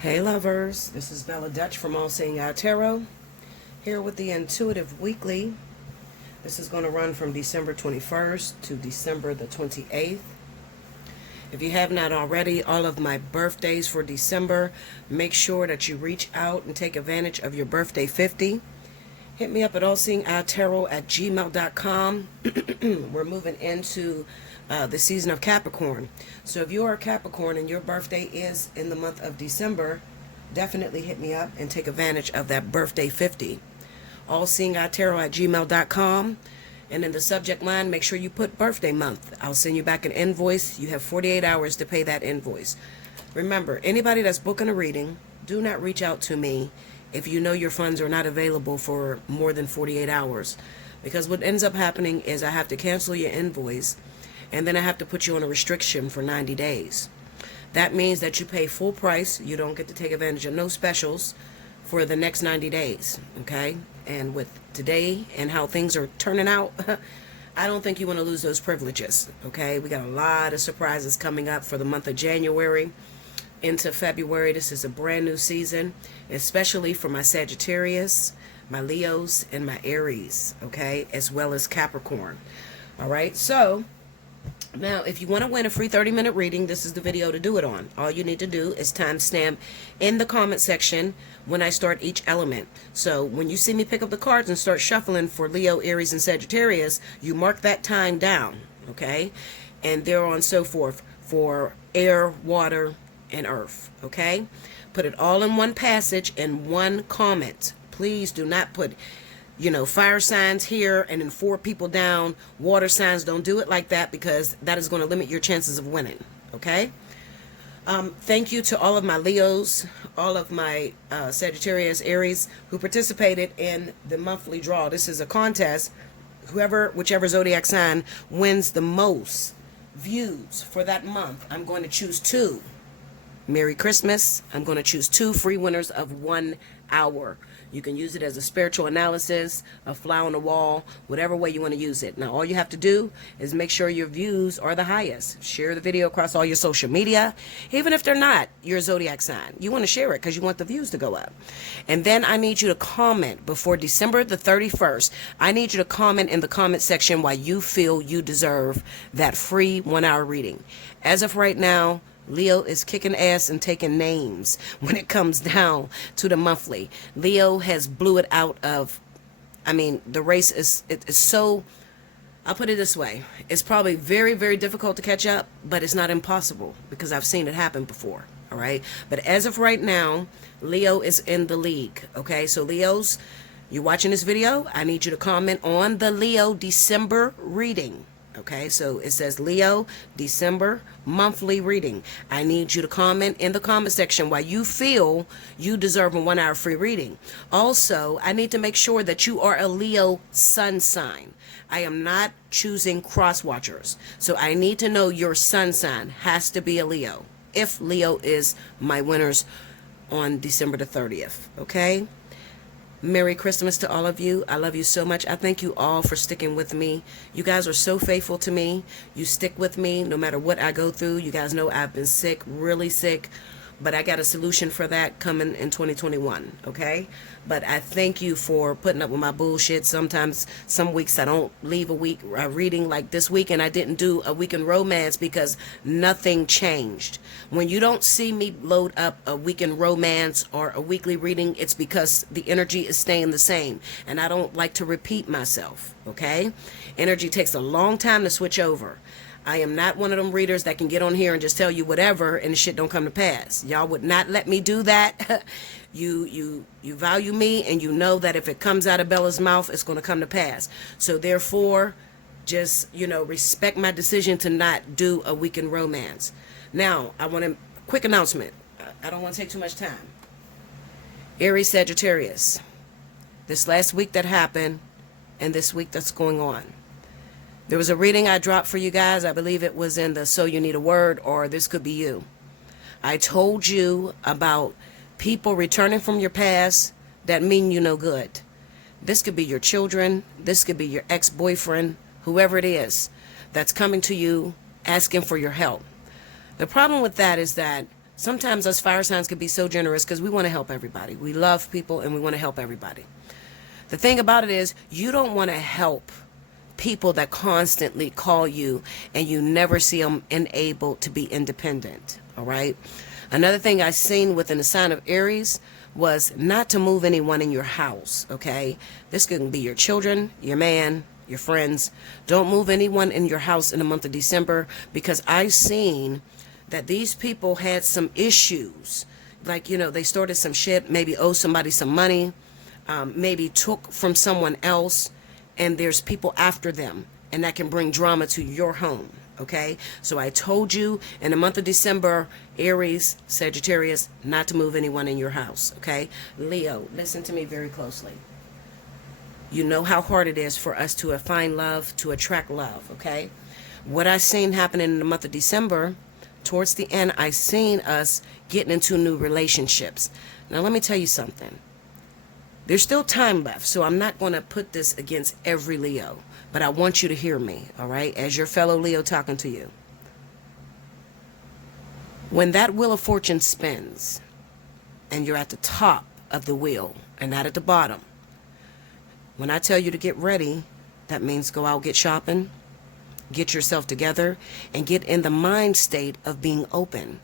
Hey lovers, this is Bella Dutch from Allseeingeyetarot, here with the Intuitive Weekly. This is going to run from December 21st to December the 28th. If you have not already, all of my birthdays for December, make sure that you reach out and take advantage of your birthday 50. Hit me up at allseeingeyetarot@gmail.com. We're moving into the season of Capricorn. So if you are a Capricorn and your birthday is in the month of December, definitely hit me up and take advantage of that birthday 50. Allseeingeyetarot@gmail.com. And in the subject line, make sure you put birthday month. I'll send you back an invoice. You have 48 hours to pay that invoice. Remember, anybody that's booking a reading, do not reach out to me if you know your funds are not available for more than 48 hours. Because what ends up happening is I have to cancel your invoice, and then I have to put you on a restriction for 90 days. That means that you pay full price. You don't get to take advantage of no specials for the next 90 days, okay? And with today and how things are turning out, I don't think you want to lose those privileges, okay? We got a lot of surprises coming up for the month of January into February. This is a brand new season, especially for my Sagittarius, my Leos, and my Aries, okay? As well as Capricorn, all right? So now, if you want to win a free 30-minute reading, this is the video to do it on. All you need to do is timestamp in the comment section when I start each element. So when you see me pick up the cards and start shuffling for Leo, Aries, and Sagittarius, you mark that time down, okay? And there on so forth for air, water, and earth, okay? Put it all in one passage and one comment. Please do not put fire signs here and then 4 people down, water signs. Don't do it like that, because that is going to limit your chances of winning, okay? Thank you to all of my Leos, all of my Sagittarius, Aries, who participated in the monthly draw. This is a contest. Whichever zodiac sign wins the most views for that month, I'm going to choose 2. Merry Christmas. I'm going to choose 2 free winners of 1 hour. You can use it as a spiritual analysis, a fly on the wall, whatever way you want to use it. Now, all you have to do is make sure your views are the highest. Share the video across all your social media, even if they're not your zodiac sign. You want to share it because you want the views to go up. And then I need you to comment before December the 31st. I need you to comment in the comment section why you feel you deserve that free 1-hour reading. As of right now, Leo is kicking ass and taking names when it comes down to the monthly. Leo has blew it out of, the race is so, I'll put it this way. It's probably very, very difficult to catch up, but it's not impossible because I've seen it happen before, all right? But as of right now, Leo is in the league, okay? So Leos, you're watching this video, I need you to comment on the Leo December reading. Okay, so it says Leo, December, monthly reading. I need you to comment in the comment section why you feel you deserve a 1-hour free reading. Also, I need to make sure that you are a Leo sun sign. I am not choosing cross watchers. So I need to know your sun sign has to be a Leo. If Leo is my winners on December the 30th, okay? Merry Christmas to all of you. I love you so much. I thank you all for sticking with me. You guys are so faithful to me. You stick with me no matter what I go through. You guys know I've been sick, really sick, but I got a solution for that coming in 2021, okay? But I thank you for putting up with my bullshit. Sometimes, some weeks I don't leave a week reading, like this week, and I didn't do a week in romance because nothing changed. When you don't see me load up a week in romance or a weekly reading, it's because the energy is staying the same, and I don't like to repeat myself, okay? Energy takes a long time to switch over. I am not one of them readers that can get on here and just tell you whatever and the shit don't come to pass. Y'all would not let me do that. You value me, and you know that if it comes out of Bella's mouth, it's going to come to pass. So therefore, just, respect my decision to not do a week in romance. Now, I want a quick announcement. I don't want to take too much time. Aries, Sagittarius. This last week that happened and this week that's going on. There was a reading I dropped for you guys. I believe it was in the So You Need a Word or This Could Be You. I told you about people returning from your past that mean you no good. This could be your children. This could be your ex-boyfriend, whoever it is that's coming to you asking for your help. The problem with that is that Sometimes us fire signs can be so generous because we want to help everybody. We love people and we want to help everybody. The thing about it is, you don't want to help people that constantly call you and you never see them enabled to be independent. All right. Another thing I seen within the sign of Aries was not to move anyone in your house. Okay. This can be your children, your man, your friends. Don't move anyone in your house in the month of December, because I seen that these people had some issues. Like, they started some shit, maybe owe somebody some money, maybe took from someone else, and there's people after them, and that can bring drama to your home. Okay, so I told you in the month of December, Aries, Sagittarius, not to move anyone in your house. Okay, Leo, listen to me very closely. You know how hard it is for us to find love, to attract love. Okay, what I seen happening in the month of December, towards the end, I seen us getting into new relationships. Now let me tell you something. There's still time left, so I'm not going to put this against every Leo, but I want you to hear me, all right, as your fellow Leo talking to you. When that Wheel of Fortune spins and you're at the top of the wheel and not at the bottom, when I tell you to get ready, that means go out, get shopping, get yourself together, and get in the mind state of being open.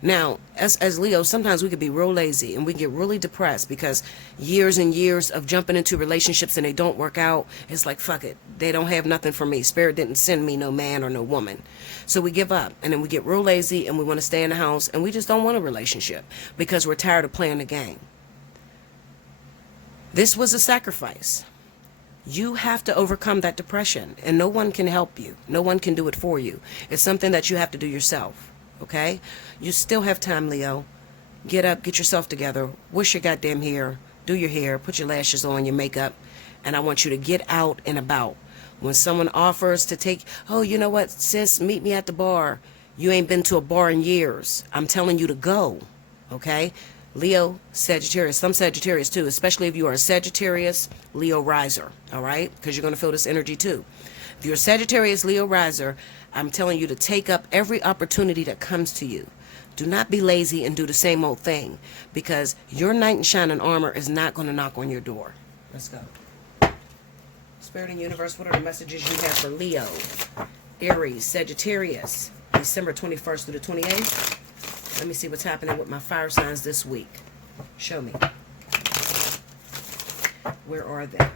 Now, as Leo, sometimes we could be real lazy and we get really depressed because years and years of jumping into relationships and they don't work out. It's like, fuck it. They don't have nothing for me. Spirit didn't send me no man or no woman. So we give up, and then we get real lazy and we want to stay in the house, and we just don't want a relationship because we're tired of playing the game. This was a sacrifice. You have to overcome that depression, and no one can help you. No one can do it for you. It's something that you have to do yourself. Okay? You still have time, Leo. Get up, get yourself together, wash your goddamn hair, do your hair, put your lashes on, your makeup, and I want you to get out and about. When someone offers to take, oh, you know what, sis, meet me at the bar. You ain't been to a bar in years. I'm telling you to go. Okay? Leo, Sagittarius, some Sagittarius too, especially if you are a Sagittarius, Leo riser, all right? Because you're going to feel this energy too. If you're a Sagittarius, Leo riser, I'm telling you to take up every opportunity that comes to you. Do not be lazy and do the same old thing, because your knight in shining armor is not going to knock on your door. Let's go. Spirit and universe, what are the messages you have for Leo, Aries, Sagittarius, December 21st through the 28th? Let me see what's happening with my fire signs this week. Show me. Where are they?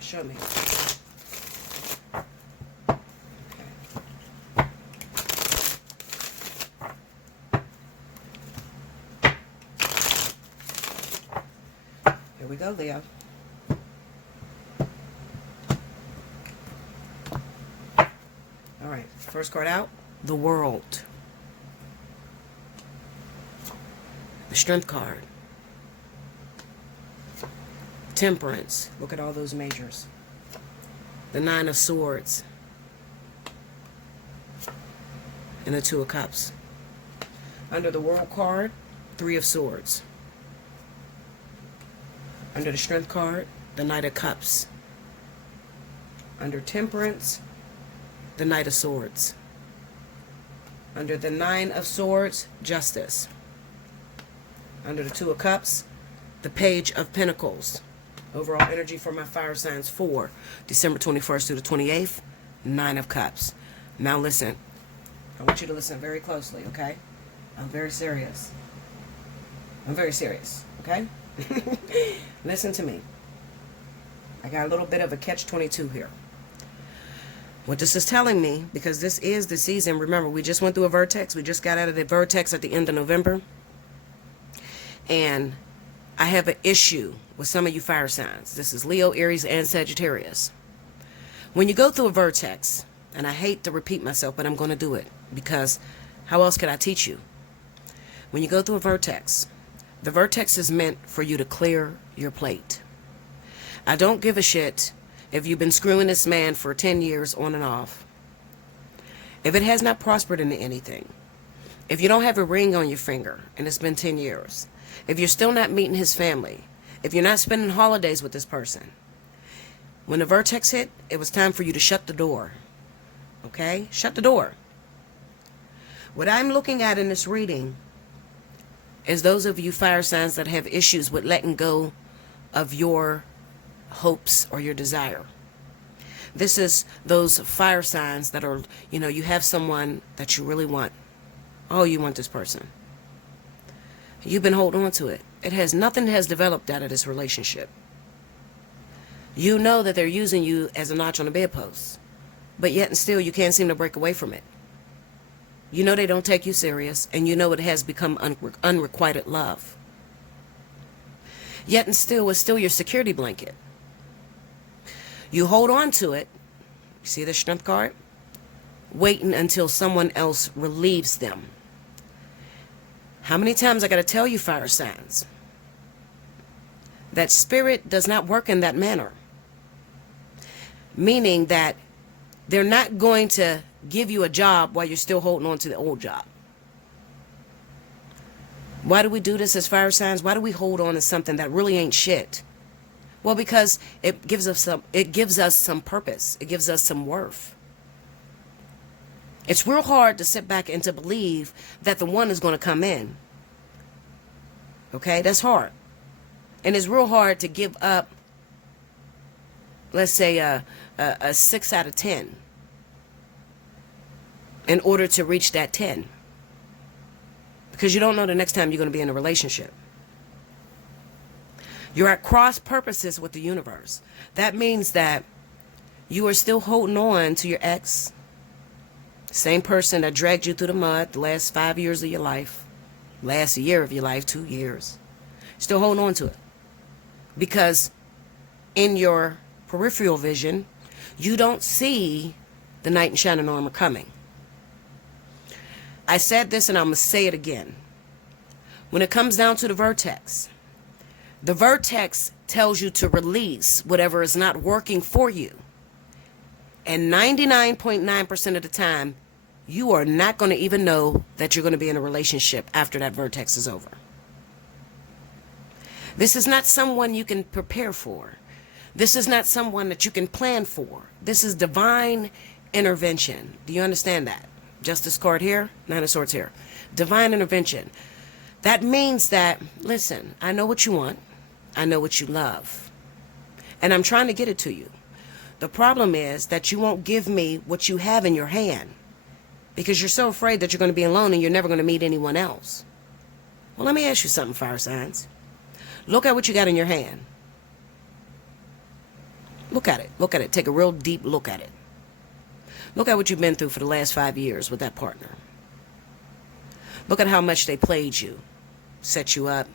Show me. Here we go, Leo. All right, first card out, the World. The Strength card. Temperance. Look at all those majors. The Nine of Swords. And the Two of Cups. Under the World card, Three of Swords. Under the Strength card, the Knight of Cups. Under Temperance, the Knight of Swords. Under the Nine of Swords, Justice. Under the Two of Cups, the Page of Pentacles. Overall energy for my fire signs for December 21st through the 28th, Nine of Cups. Now listen. I want you to listen very closely, okay? I'm very serious. I'm very serious, okay? Listen to me. I got a little bit of a catch-22 here. What this is telling me, because this is the season, remember, we just went through a vertex. We just got out of the vertex at the end of November. And I have an issue with some of you fire signs. This is Leo, Aries, and Sagittarius. When you go through a vertex, and I hate to repeat myself, but I'm going to do it, because how else could I teach you? When you go through a vertex, the vertex is meant for you to clear your plate. I don't give a shit if you've been screwing this man for 10 years on and off. If it has not prospered into anything, if you don't have a ring on your finger and it's been 10 years, if you're still not meeting his family, if you're not spending holidays with this person, when the vertex hit, it was time for you to shut the door. Okay? Shut the door. What I'm looking at in this reading is those of you fire signs that have issues with letting go of your hopes or your desire. This is those fire signs that are, you have someone that you really want. Oh, you want this person. You've been holding on to it. Nothing has developed out of this relationship. You know that they're using you as a notch on the bedpost, but yet and still you can't seem to break away from it. You know they don't take you serious, and you know it has become unrequited love. Yet and still, it's still your security blanket. You hold on to it. You see the strength card? Waiting until someone else relieves them. How many times I got to tell you, fire signs, that spirit does not work in that manner? Meaning that they're not going to give you a job while you're still holding on to the old job. Why do we do this as fire signs? Why do we hold on to something that really ain't shit? Well, because it gives us some purpose. It gives us some worth. It's real hard to sit back and to believe that the one is going to come in. Okay, that's hard. And it's real hard to give up, let's say, a 6 out of 10 in order to reach that 10. Because you don't know the next time you're going to be in a relationship. You're at cross purposes with the universe. That means that you are still holding on to your ex. Same person that dragged you through the mud the last 5 years of your life. Last year of your life, 2 years. Still holding on to it. Because in your peripheral vision, you don't see the knight in shining armor coming. I said this and I'm going to say it again. When it comes down to the vertex tells you to release whatever is not working for you. And 99.9% of the time, you are not going to even know that you're going to be in a relationship after that vertex is over. This is not someone you can prepare for. This is not someone that you can plan for. This is divine intervention. Do you understand that? Justice card here, Nine of Swords here. Divine intervention. That means that, listen, I know what you want. I know what you love. And I'm trying to get it to you. The problem is that you won't give me what you have in your hand because you're so afraid that you're going to be alone and you're never going to meet anyone else. Well, let me ask you something, fire signs. Look at what you got in your hand. Look at it. Look at it. Take a real deep look at it. Look at what you've been through for the last 5 years with that partner. Look at how much they played you, set you up,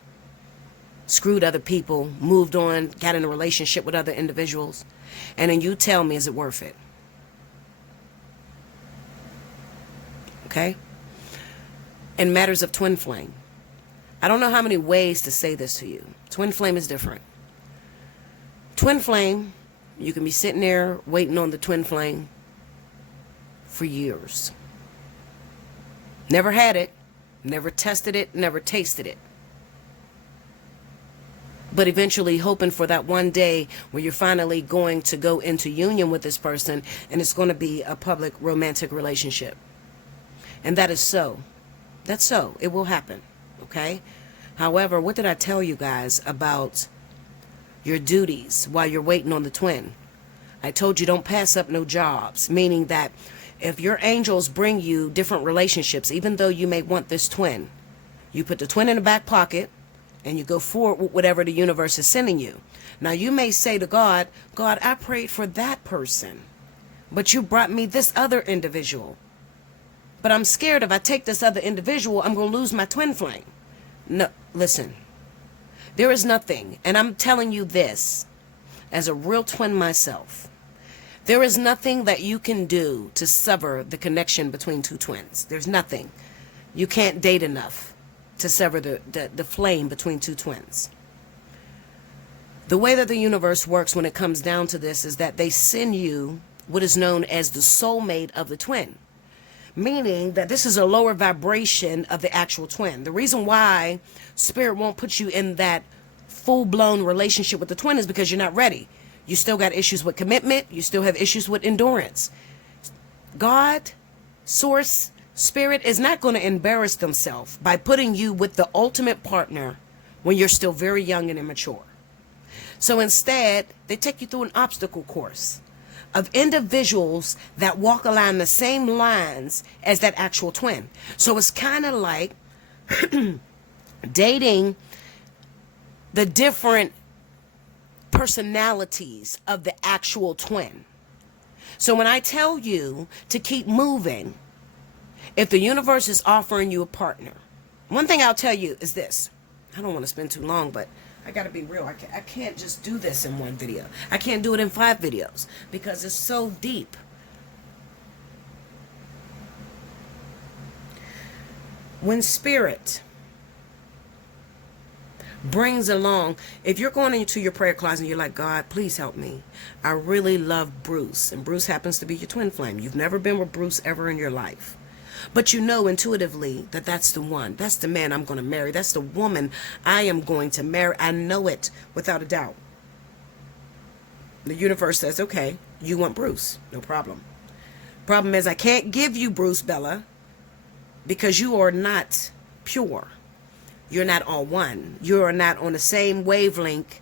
screwed other people, moved on, got in a relationship with other individuals. And then you tell me, is it worth it? Okay? In matters of twin flame, I don't know how many ways to say this to you. Twin flame is different. Twin flame, you can be sitting there waiting on the twin flame for years. Never had it, never tested it, never tasted it. But eventually hoping for that one day where you're finally going to go into union with this person and it's going to be a public romantic relationship. And that is so. That's so. It will happen. Okay? However, what did I tell you guys about your duties while you're waiting on the twin? I told you don't pass up no jobs, meaning that if your angels bring you different relationships, even though you may want this twin, you put the twin in the back pocket and you go forward with whatever the universe is sending you. Now you may say to God, God, I prayed for that person, but you brought me this other individual. But I'm scared if I take this other individual, I'm going to lose my twin flame. No, listen, there is nothing, and I'm telling you this as a real twin myself. There is nothing that you can do to sever the connection between two twins. There's nothing. You can't date enough to sever the flame between two twins. The way that the universe works when it comes down to this is that they send you what is known as the soulmate of the twin. Meaning that this is a lower vibration of the actual twin. The reason why spirit won't put you in that full-blown relationship with the twin is because you're not ready. You still got issues with commitment. You still have issues with endurance. God, source, Spirit is not going to embarrass themselves by putting you with the ultimate partner when you're still very young and immature. So instead, they take you through an obstacle course of individuals that walk along the same lines as that actual twin. So it's kind of like dating the different personalities of the actual twin. So when I tell you to keep moving, if the universe is offering you a partner, one thing I'll tell you is this. I don't want to spend too long, but I got to be real. I can't just do this in one video. I can't do it in 5 videos because it's so deep. When spirit brings along, if you're going into your prayer closet and you're like, God, please help me. I really love Bruce, and Bruce happens to be your twin flame. You've never been with Bruce ever in your life, but you know intuitively that that's the one. That's the man I'm going to marry. That's the woman I am going to marry. I know it without a doubt. The universe says, okay, you want Bruce. No problem. Problem is I can't give you Bruce, Bella, because you are not pure. You're not all one. You are not on the same wavelength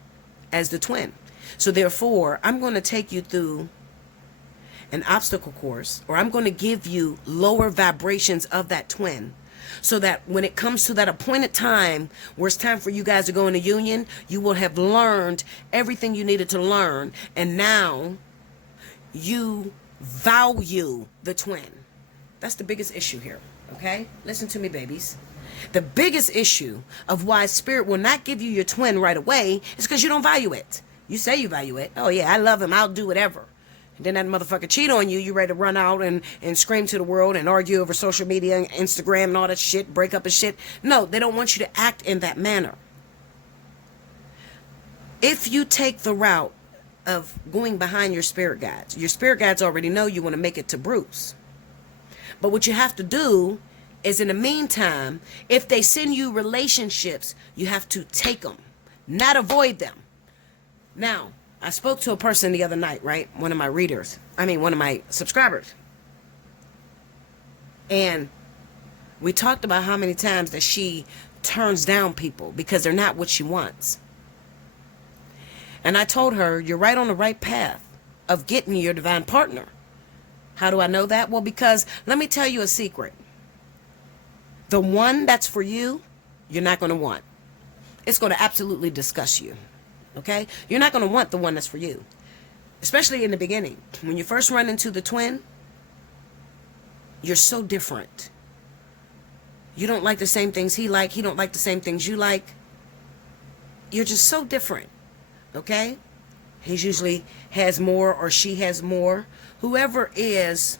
as the twin. So therefore, I'm going to take you through an obstacle course, or I'm going to give you lower vibrations of that twin, so that when it comes to that appointed time where it's time for you guys to go into union, you will have learned everything you needed to learn, and now you value the twin. That's the biggest issue here. Okay, listen to me, babies. The biggest issue of why spirit will not give you your twin right away is because you don't value it. You say you value it. Oh yeah, I love him, I'll do whatever. And then that motherfucker cheat on you, you ready to run out and scream to the world and argue over social media and Instagram and all that shit, break up and shit. No, they don't want you to act in that manner. If you take the route of going behind your spirit guides already know you want to make it to Bruce. But what you have to do is, in the meantime, if they send you relationships, you have to take them, not avoid them. Now, I spoke to a person the other night, right? One of my subscribers. And we talked about how many times that she turns down people because they're not what she wants. And I told her, you're right on the right path of getting your divine partner. How do I know that? Well, because let me tell you a secret. The one that's for you, you're not going to want. It's going to absolutely disgust you. Okay? You're not going to want the one that's for you. Especially in the beginning. When you first run into the twin, you're so different. You don't like the same things he like. He don't like the same things you like. You're just so different. Okay? He usually has more, or she has more. Whoever is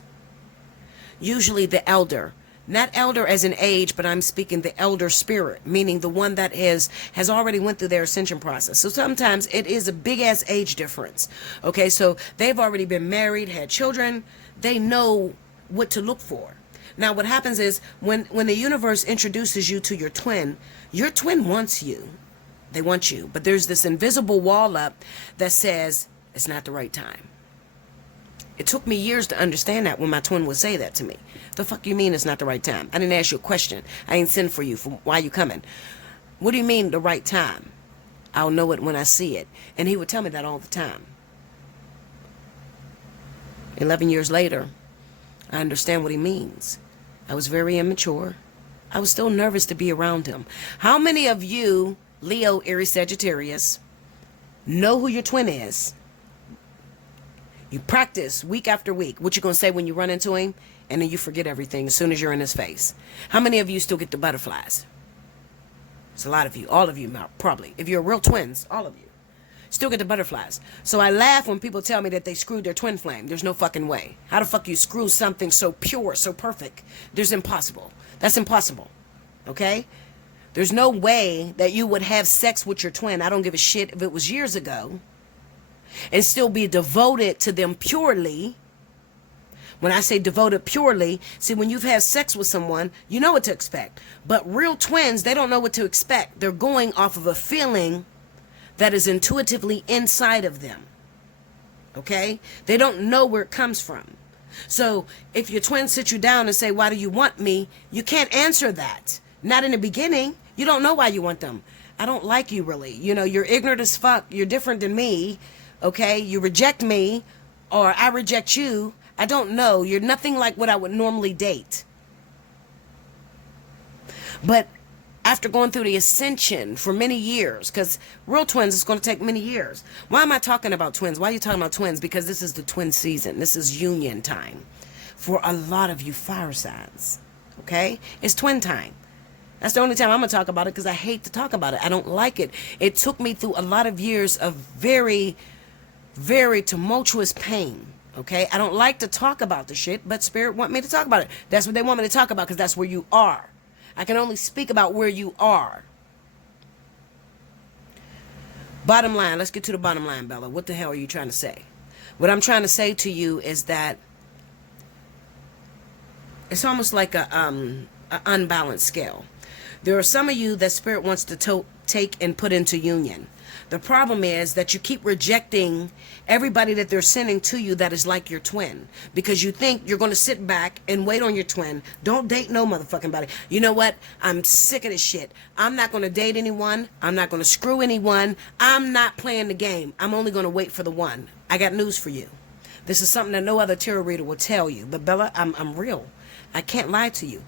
usually the elder. Not elder as in age, but I'm speaking the elder spirit, meaning the one that has already went through their ascension process. So sometimes it is a big ass age difference. Okay, so they've already been married, had children. They know what to look for. Now what happens is when the universe introduces you to your twin wants you. They want you. But there's this invisible wall up that says it's not the right time. It took me years to understand that when my twin would say that to me. The fuck you mean it's not the right time? I didn't ask you a question. I ain't send for you. Why you coming? What do you mean the right time? I'll know it when I see it. And he would tell me that all the time. 11 years later, I understand what he means. I was very immature. I was still nervous to be around him. How many of you, Leo, Aries, Sagittarius, know who your twin is? You practice week after week. What you going to say when you run into him? And then you forget everything as soon as you're in his face. How many of you still get the butterflies? It's a lot of you. All of you, probably. If you're real twins, all of you still get the butterflies. So I laugh when people tell me that they screwed their twin flame. There's no fucking way. How the fuck you screw something so pure, so perfect? There's impossible. That's impossible. Okay? There's no way that you would have sex with your twin. I don't give a shit if it was years ago. And still be devoted to them purely. When I say devoted purely, see, when you've had sex with someone, you know what to expect. But real twins, they don't know what to expect. They're going off of a feeling that is intuitively inside of them. Okay? They don't know where it comes from. So if your twin sits you down and say, why do you want me? You can't answer that. Not in the beginning. You don't know why you want them. I don't like you really. You know, you're ignorant as fuck. You're different than me. Okay? You reject me or I reject you. I don't know. You're nothing like what I would normally date. But after going through the ascension for many years, because real twins is going to take many years. Why am I talking about twins? Why are you talking about twins? Because this is the twin season. This is union time for a lot of you fire signs. Okay? It's twin time. That's the only time I'm going to talk about it because I hate to talk about it. I don't like it. It took me through a lot of years of very, very tumultuous pain. Okay? I don't like to talk about the shit, but Spirit want me to talk about it. That's what they want me to talk about because that's where you are. I can only speak about where you are. Bottom line, let's get to the bottom line, Bella. What the hell are you trying to say? What I'm trying to say to you is that it's almost like a unbalanced scale. There are some of you that Spirit wants to take and put into union. The problem is that you keep rejecting everybody that they're sending to you that is like your twin. Because you think you're going to sit back and wait on your twin. Don't date no motherfucking body. You know what? I'm sick of this shit. I'm not going to date anyone. I'm not going to screw anyone. I'm not playing the game. I'm only going to wait for the one. I got news for you. This is something that no other tarot reader will tell you. But Bella, I'm real. I can't lie to you.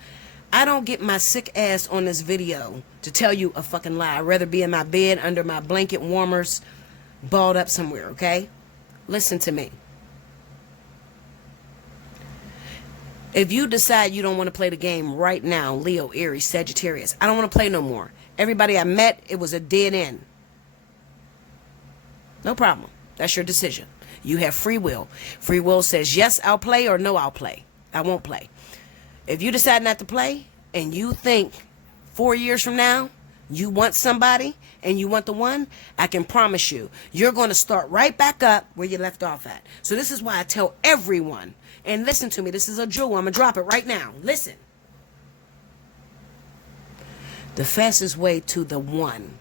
I don't get my sick ass on this video to tell you a fucking lie. I'd rather be in my bed under my blanket warmers, balled up somewhere, okay? Listen to me. If you decide you don't want to play the game right now, Leo, Aries, Sagittarius, I don't want to play no more. Everybody I met, it was a dead end. No problem. That's your decision. You have free will. Free will says, yes, I'll play, or no, I'll play. I won't play. If you decide not to play and you think 4 years from now you want somebody and you want the one, I can promise you, you're going to start right back up where you left off at. So this is why I tell everyone, and listen to me, this is a jewel, I'm going to drop it right now. Listen. The fastest way to the one,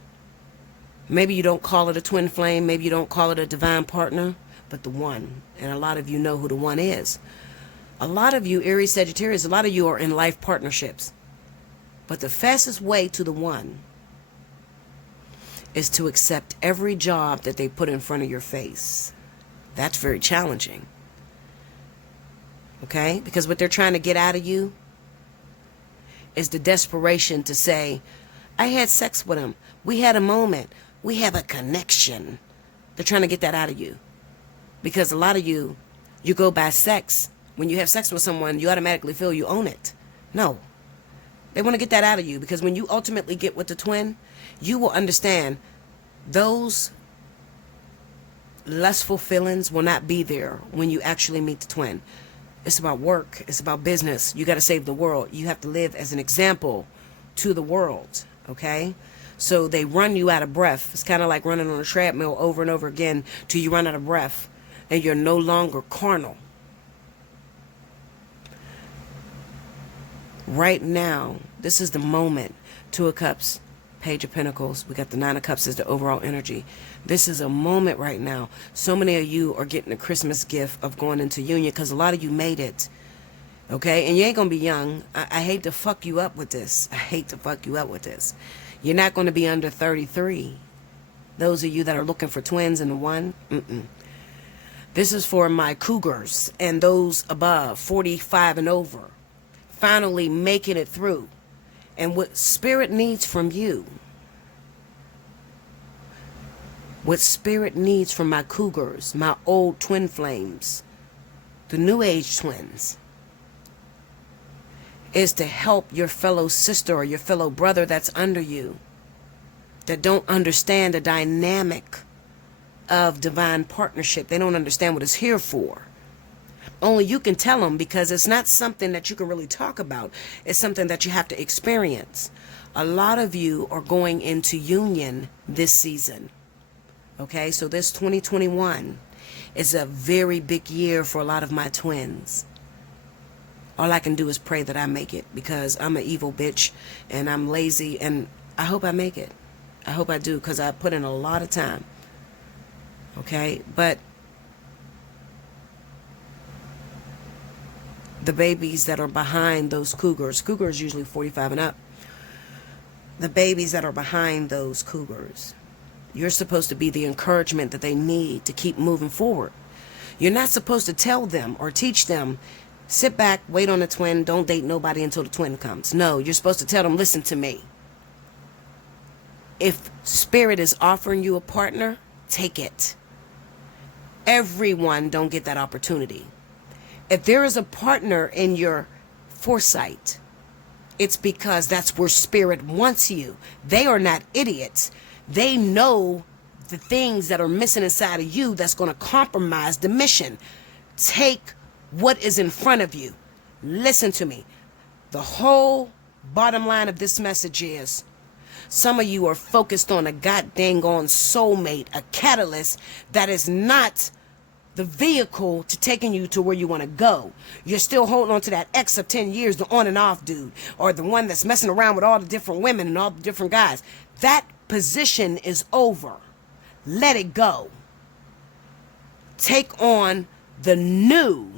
maybe you don't call it a twin flame, maybe you don't call it a divine partner, but the one. And a lot of you know who the one is. A lot of you, Aries, Sagittarius, a lot of you are in life partnerships. But the fastest way to the one is to accept every job that they put in front of your face. That's very challenging. Okay? Because what they're trying to get out of you is the desperation to say, I had sex with him. We had a moment. We have a connection. They're trying to get that out of you. Because a lot of you, you go by sex. When you have sex with someone, you automatically feel you own it. No. They want to get that out of you because when you ultimately get with the twin, you will understand those lustful feelings will not be there when you actually meet the twin. It's about work. It's about business. You got to save the world. You have to live as an example to the world. Okay? So they run you out of breath. It's kind of like running on a treadmill over and over again till you run out of breath and you're no longer carnal. Right now, this is the moment. Two of Cups, Page of Pentacles. We got the Nine of Cups as the overall energy. This is a moment right now. So many of you are getting a Christmas gift of going into union because a lot of you made it. Okay? And you ain't going to be young. I hate to fuck you up with this. I hate to fuck you up with this. You're not going to be under 33. Those of you that are looking for twins and the one, This is for my cougars and those above, 45 and over. Finally making it through. And what Spirit needs from you, what Spirit needs from my cougars, my old twin flames, the new age twins, is to help your fellow sister or your fellow brother that's under you, that don't understand the dynamic of divine partnership. They don't understand what it's here for. Only you can tell them because it's not something that you can really talk about. It's something that you have to experience. A lot of you are going into union this season. Okay, so this 2021 is a very big year for a lot of my twins. All I can do is pray that I make it because I'm an evil bitch and I'm lazy and I hope I make it. I hope I do because I put in a lot of time. Okay, but the babies that are behind those cougars. Cougars usually 45 and up. The babies that are behind those cougars. You're supposed to be the encouragement that they need to keep moving forward. You're not supposed to tell them or teach them, sit back, wait on the twin, don't date nobody until the twin comes. No, you're supposed to tell them, listen to me. If Spirit is offering you a partner, take it. Everyone don't get that opportunity. If there is a partner in your foresight, it's because that's where Spirit wants you. They are not idiots. They know the things that are missing inside of you that's going to compromise the mission. Take what is in front of you. Listen to me. The whole bottom line of this message is, some of you are focused on a goddamn soulmate, a catalyst that is not the vehicle to taking you to where you want to go. You're still holding on to that ex of 10 years, the on and off dude, or the one that's messing around with all the different women and all the different guys. That position is over. Let it go. Take on the new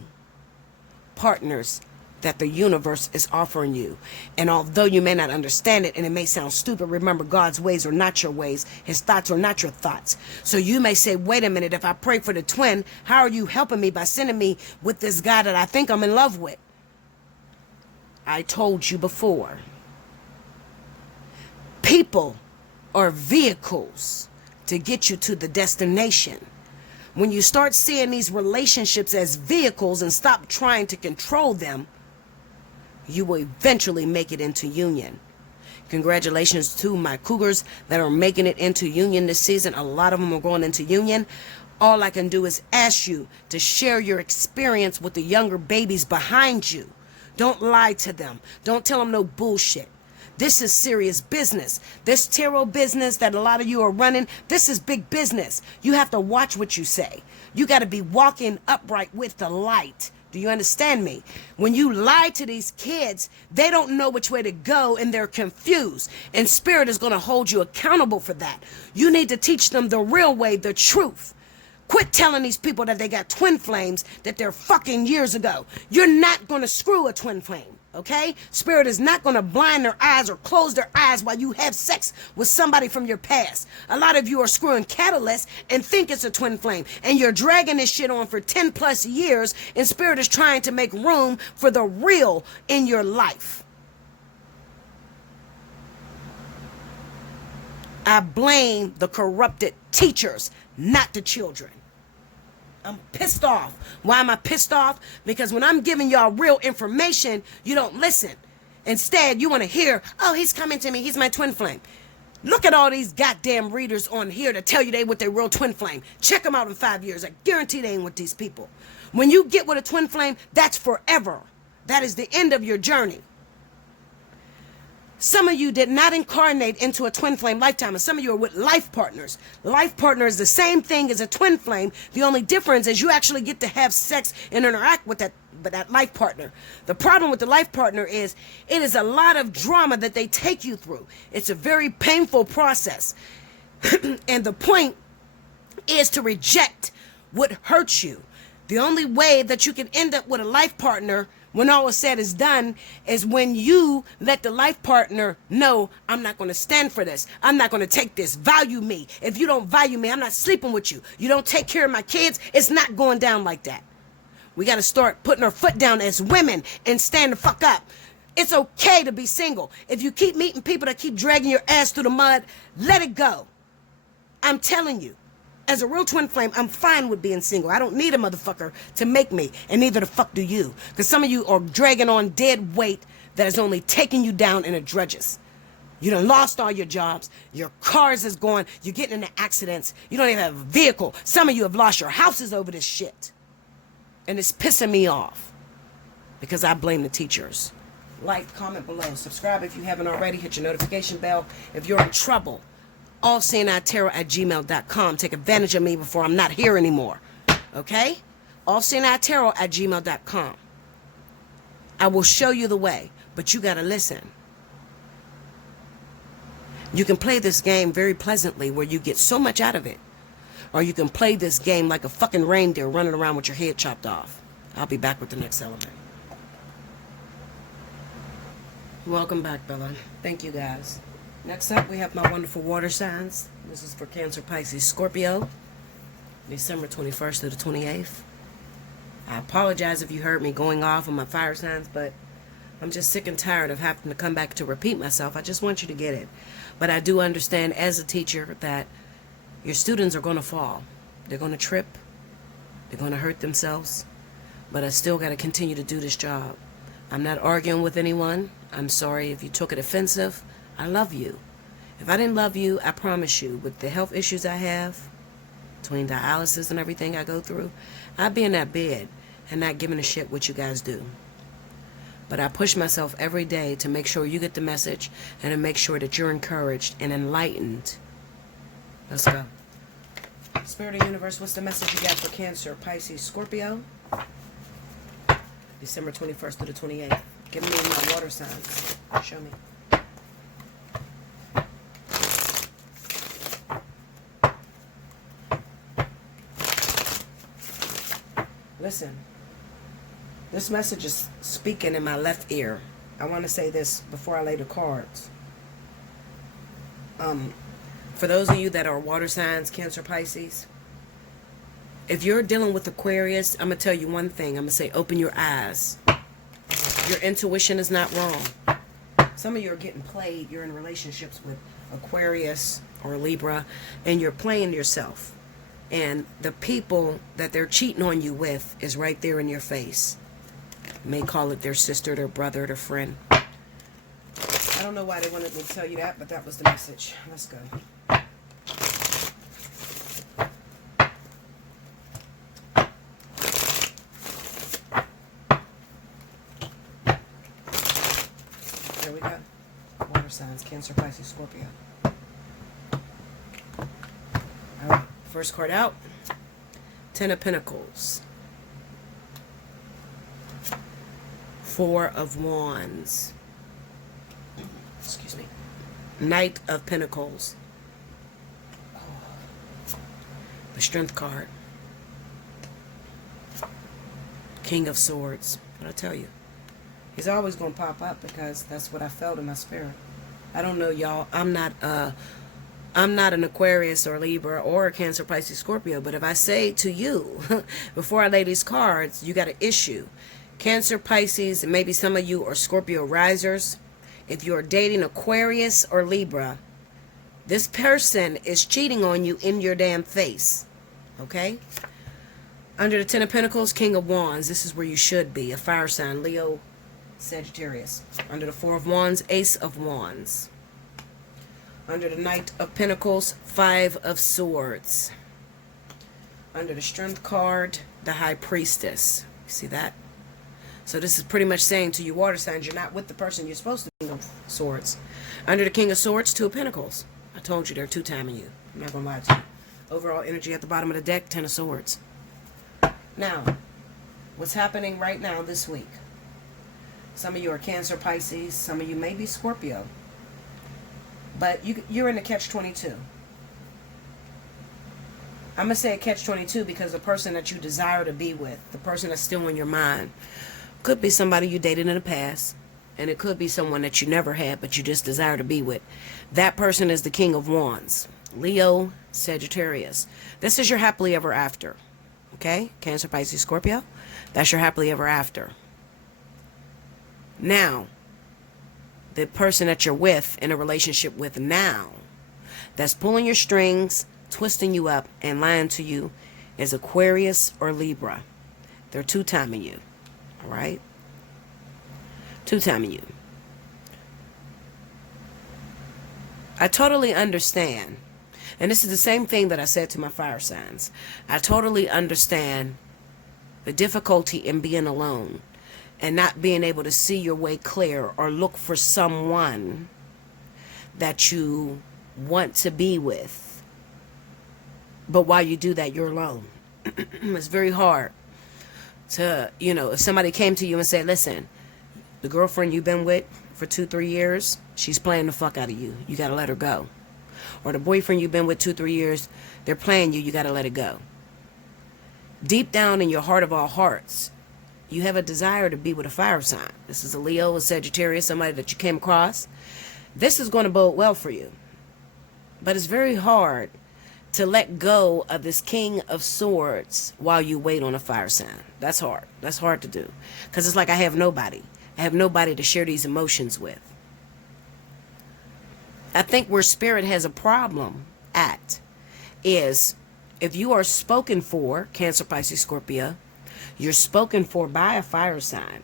partners that the universe is offering you. And although you may not understand it and it may sound stupid, remember, God's ways are not your ways. His thoughts are not your thoughts. So you may say, wait a minute, if I pray for the twin, how are you helping me by sending me with this guy that I think I'm in love with? I told you before. People are vehicles to get you to the destination. When you start seeing these relationships as vehicles and stop trying to control them, you will eventually make it into union. Congratulations to my cougars that are making it into union this season. A lot of them are going into union. All I can do is ask you to share your experience with the younger babies behind you. Don't lie to them. Don't tell them no bullshit. This is serious business. This tarot business that a lot of you are running, this is big business. You have to watch what you say. You got to be walking upright with the light. Do you understand me? When you lie to these kids, they don't know which way to go and they're confused. And Spirit is going to hold you accountable for that. You need to teach them the real way, the truth. Quit telling these people that they got twin flames that they're fucking years ago. You're not going to screw a twin flame. Okay? Spirit is not going to blind their eyes or close their eyes while you have sex with somebody from your past. A lot of you are screwing catalysts and think it's a twin flame. And you're dragging this shit on for 10 plus years. And Spirit is trying to make room for the real in your life. I blame the corrupted teachers, not the children. I'm pissed off. Why am I pissed off? Because when I'm giving y'all real information, you don't listen. Instead, you want to hear, oh, he's coming to me. He's my twin flame. Look at all these goddamn readers on here to tell you they with their real twin flame. Check them out in 5 years. I guarantee they ain't with these people. When you get with a twin flame, that's forever. That is the end of your journey. Some of you did not incarnate into a twin flame lifetime, and some of you are with life partners. Life partner is the same thing as a twin flame. The only difference is you actually get to have sex and interact with that life partner. The problem with the life partner is it is a lot of drama that they take you through. It's a very painful process. And the point is to reject what hurts you. The only way that you can end up with a life partner when all is said is done is when you let the life partner know, I'm not going to stand for this. I'm not going to take this. Value me. If you don't value me, I'm not sleeping with you. You don't take care of my kids. It's not going down like that. We got to start putting our foot down as women and stand the fuck up. It's okay to be single. If you keep meeting people that keep dragging your ass through the mud, let it go. I'm telling you. As a real twin flame, I'm fine with being single. I don't need a motherfucker to make me, and neither the fuck do you. Because some of you are dragging on dead weight that is only taking you down in the drudges. You done lost all your jobs. Your cars is gone. You're getting into accidents. You don't even have a vehicle. Some of you have lost your houses over this shit. And it's pissing me off. Because I blame the teachers. Like, comment below. Subscribe if you haven't already. Hit your notification bell if you're in trouble. Allseeingeyetarot@gmail.com. Take advantage of me before I'm not here anymore. Okay? Allseeingeyetarot@gmail.com. I will show you the way, but you gotta listen. You can play this game very pleasantly where you get so much out of it. Or you can play this game like a fucking reindeer running around with your head chopped off. I'll be back with the next element. Welcome back, Bella. Thank you, guys. Next up, we have my wonderful water signs. This is for Cancer, Pisces, Scorpio, December 21st to the 28th. I apologize if you heard me going off on my fire signs, but I'm just sick and tired of having to come back to repeat myself. I just want you to get it. But I do understand as a teacher that your students are going to fall. They're going to trip. They're going to hurt themselves. But I still got to continue to do this job. I'm not arguing with anyone. I'm sorry if you took it offensive. I love you. If I didn't love you, I promise you, with the health issues I have, between dialysis and everything I go through, I'd be in that bed and not giving a shit what you guys do. But I push myself every day to make sure you get the message and to make sure that you're encouraged and enlightened. Let's go. Spirit of the Universe, what's the message you got for Cancer, Pisces, Scorpio? December 21st through the 28th. Give me my water signs. Show me. Listen. This message is speaking in my left ear. I want to say this before I lay the cards. For those of you that are water signs, Cancer, Pisces, if you're dealing with Aquarius, I'm going to tell you one thing. I'm going to say open your eyes. Your intuition is not wrong. Some of you are getting played. You're in relationships with Aquarius or Libra, and you're playing yourself. And the people that they're cheating on you with is right there in your face. You may call it their sister, their brother, their friend. I don't know why they wanted me to tell you that, but that was the message. Let's go. There we go. Water signs, Cancer, Pisces, Scorpio. All right, first card out. Ten of Pentacles. Four of Wands. Excuse me. Knight of Pentacles. The Strength card. King of Swords. What I tell you? He's always going to pop up because that's what I felt in my spirit. I don't know, y'all. I'm not an Aquarius or Libra or a Cancer, Pisces, Scorpio. But if I say to you, before I lay these cards, you got an issue. Cancer, Pisces, and maybe some of you are Scorpio risers. If you're dating Aquarius or Libra, this person is cheating on you in your damn face. Okay? Under the Ten of Pentacles, King of Wands. This is where you should be. A fire sign, Leo, Sagittarius. Under the Four of Wands, Ace of Wands. Under the Knight of Pentacles, Five of Swords. Under the Strength card, the High Priestess. You see that? So this is pretty much saying to you water signs, you're not with the person you're supposed to be. King of Swords. Under the King of Swords, Two of Pentacles. I told you they're two-timing you. I'm not going to lie to you. Overall energy at the bottom of the deck, Ten of Swords. Now, what's happening right now this week? Some of you are Cancer, Pisces. Some of you may be Scorpio. But you're in a catch-22. I'm going to say a catch-22 because the person that you desire to be with, the person that's still in your mind, could be somebody you dated in the past, and it could be someone that you never had but you just desire to be with. That person is the King of Wands, Leo, Sagittarius. This is your happily ever after. Okay? Cancer, Pisces, Scorpio. That's your happily ever after. Now, the person that you're with, in a relationship with now, that's pulling your strings, twisting you up, and lying to you, is Aquarius or Libra. They're two-timing you. Alright? Two-timing you. I totally understand. And this is the same thing that I said to my fire signs. I totally understand the difficulty in being alone and not being able to see your way clear or look for someone that you want to be with. But while you do that, you're alone. It's very hard to, if somebody came to you and said, listen, the girlfriend you've been with for 2-3 years, she's playing the fuck out of you. You got to let her go. Or the boyfriend you've been with 2-3 years, they're playing you. You got to let it go. Deep down in your heart of all hearts, you have a desire to be with a fire sign. This is a Leo, a Sagittarius, somebody that you came across. This is going to bode well for you. But it's very hard to let go of this King of Swords while you wait on a fire sign. That's hard. That's hard to do. Because it's like I have nobody. I have nobody to share these emotions with. I think where Spirit has a problem at is if you are spoken for, Cancer, Pisces, Scorpio, you're spoken for by a fire sign.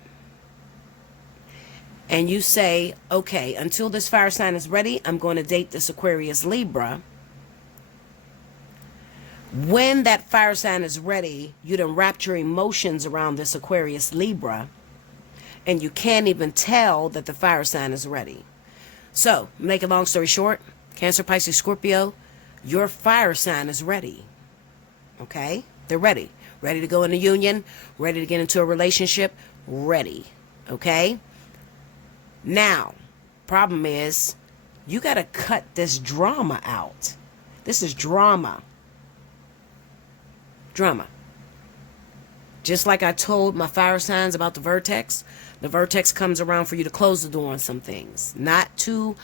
And you say, okay, until this fire sign is ready, I'm going to date this Aquarius Libra. When that fire sign is ready, you done wrapped your emotions around this Aquarius Libra, and you can't even tell that the fire sign is ready. So, make a long story short, Cancer, Pisces, Scorpio, your fire sign is ready. Okay? They're ready. Ready to go into union, ready to get into a relationship, ready. Okay? Now, problem is, you got to cut this drama out. This is drama. Drama. Just like I told my fire signs about the vertex comes around for you to close the door on some things, not to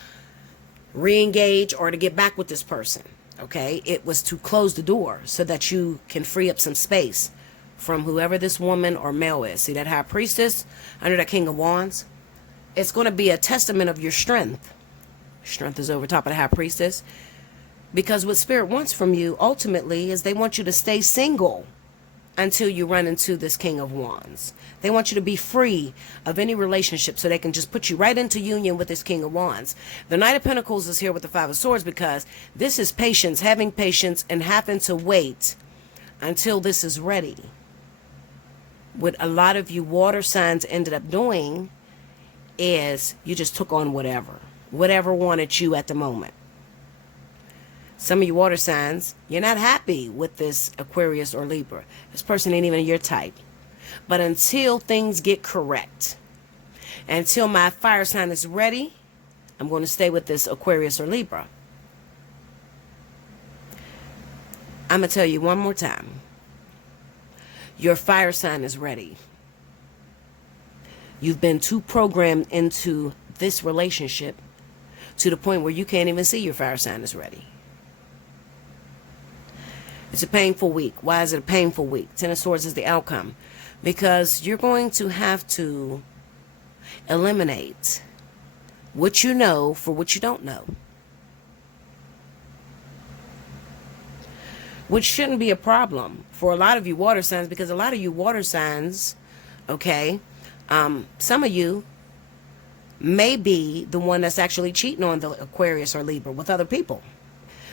re-engage or to get back with this person. Okay? It was to close the door so that you can free up some space from whoever this woman or male is. See that High Priestess under that King of Wands? It's going to be a testament of your strength. Strength is over top of the High Priestess. Because what Spirit wants from you ultimately is they want you to stay single until you run into this King of Wands. They want you to be free of any relationship so they can just put you right into union with this King of Wands. The Knight of Pentacles is here with the Five of Swords because this is patience, having patience and having to wait until this is ready. What a lot of you water signs ended up doing is you just took on whatever wanted you at the moment. Some of you water signs, you're not happy with this Aquarius or Libra. This person ain't even your type. But until things get correct, until my fire sign is ready, I'm going to stay with this Aquarius or Libra. I'm going to tell you one more time. Your fire sign is ready. You've been too programmed into this relationship to the point where you can't even see your fire sign is ready. It's a painful week. Why is it a painful week? Ten of Swords is the outcome. Because you're going to have to eliminate what you know for what you don't know. Which shouldn't be a problem for a lot of you water signs, because a lot of you water signs, okay, some of you may be the one that's actually cheating on the Aquarius or Libra with other people.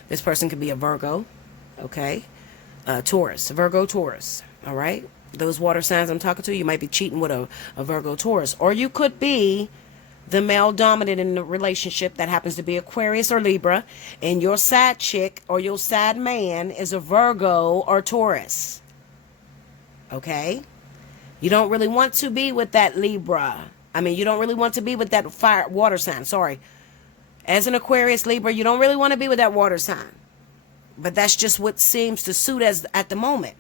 This person could be a Virgo. Okay, Taurus, Virgo, Taurus. All right, those water signs I'm talking to, you might be cheating with a Virgo, Taurus, or you could be the male dominant in the relationship that happens to be Aquarius or Libra, and your side chick or your side man is a Virgo or Taurus. Okay, you don't really want to be with that Libra. I mean, you don't really want to be with that fire water sign. Sorry, as an Aquarius, Libra, you don't really want to be with that water sign. But that's just what seems to suit us at the moment.